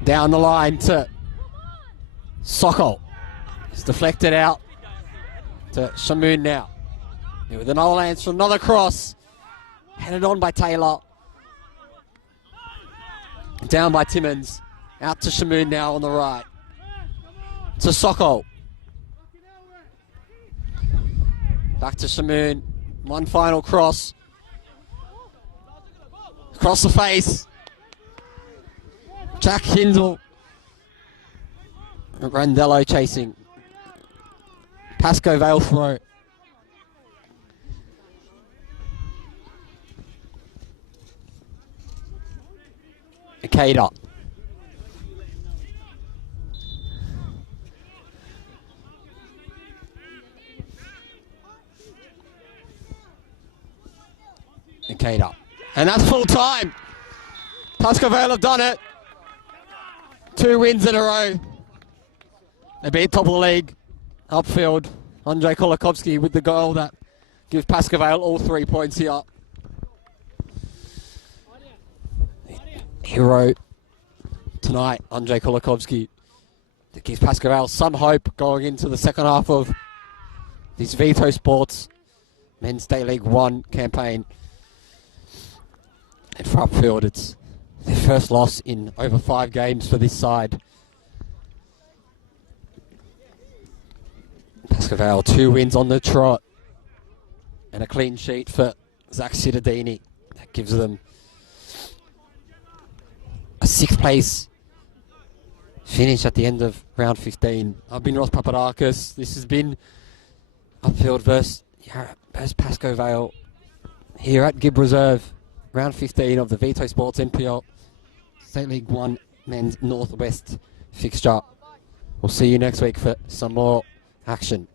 Down the line to Sokol. It's deflected out to Shamoon now. And with another lance from another cross. Headed on by Taylor. Down by Timmins. Out to Shamoon now on the right. To Sokol. Back to Shamoon. One final cross. Across the face. Jack Hindle. Randello chasing. Pascoe Vale throw. Akeda. Akeda. And that's full time. Pascoe Vale have done it. 2 wins in a row. They beat top of the league. Upfield. Andrei Kolakovsky with the goal that gives Pascoe Vale all 3 points here. Hero tonight, Andrei Kolakovsky, that gives Pascoe Vale some hope going into the second half of this VETO Sports Men's State League 1 campaign. And for Upfield, it's their first loss in over 5 games for this side. Pascoe Vale, 2 wins on the trot and a clean sheet for Zach Cittadini. That gives them a 6th place finish at the end of round 15. I've been Ross Papadakis. This has been Upfield versus Pascoe Vale here at Gibb Reserve. Round 15 of the VETO Sports NPL State League 1 Men's Northwest fixture. We'll see you next week for some more action.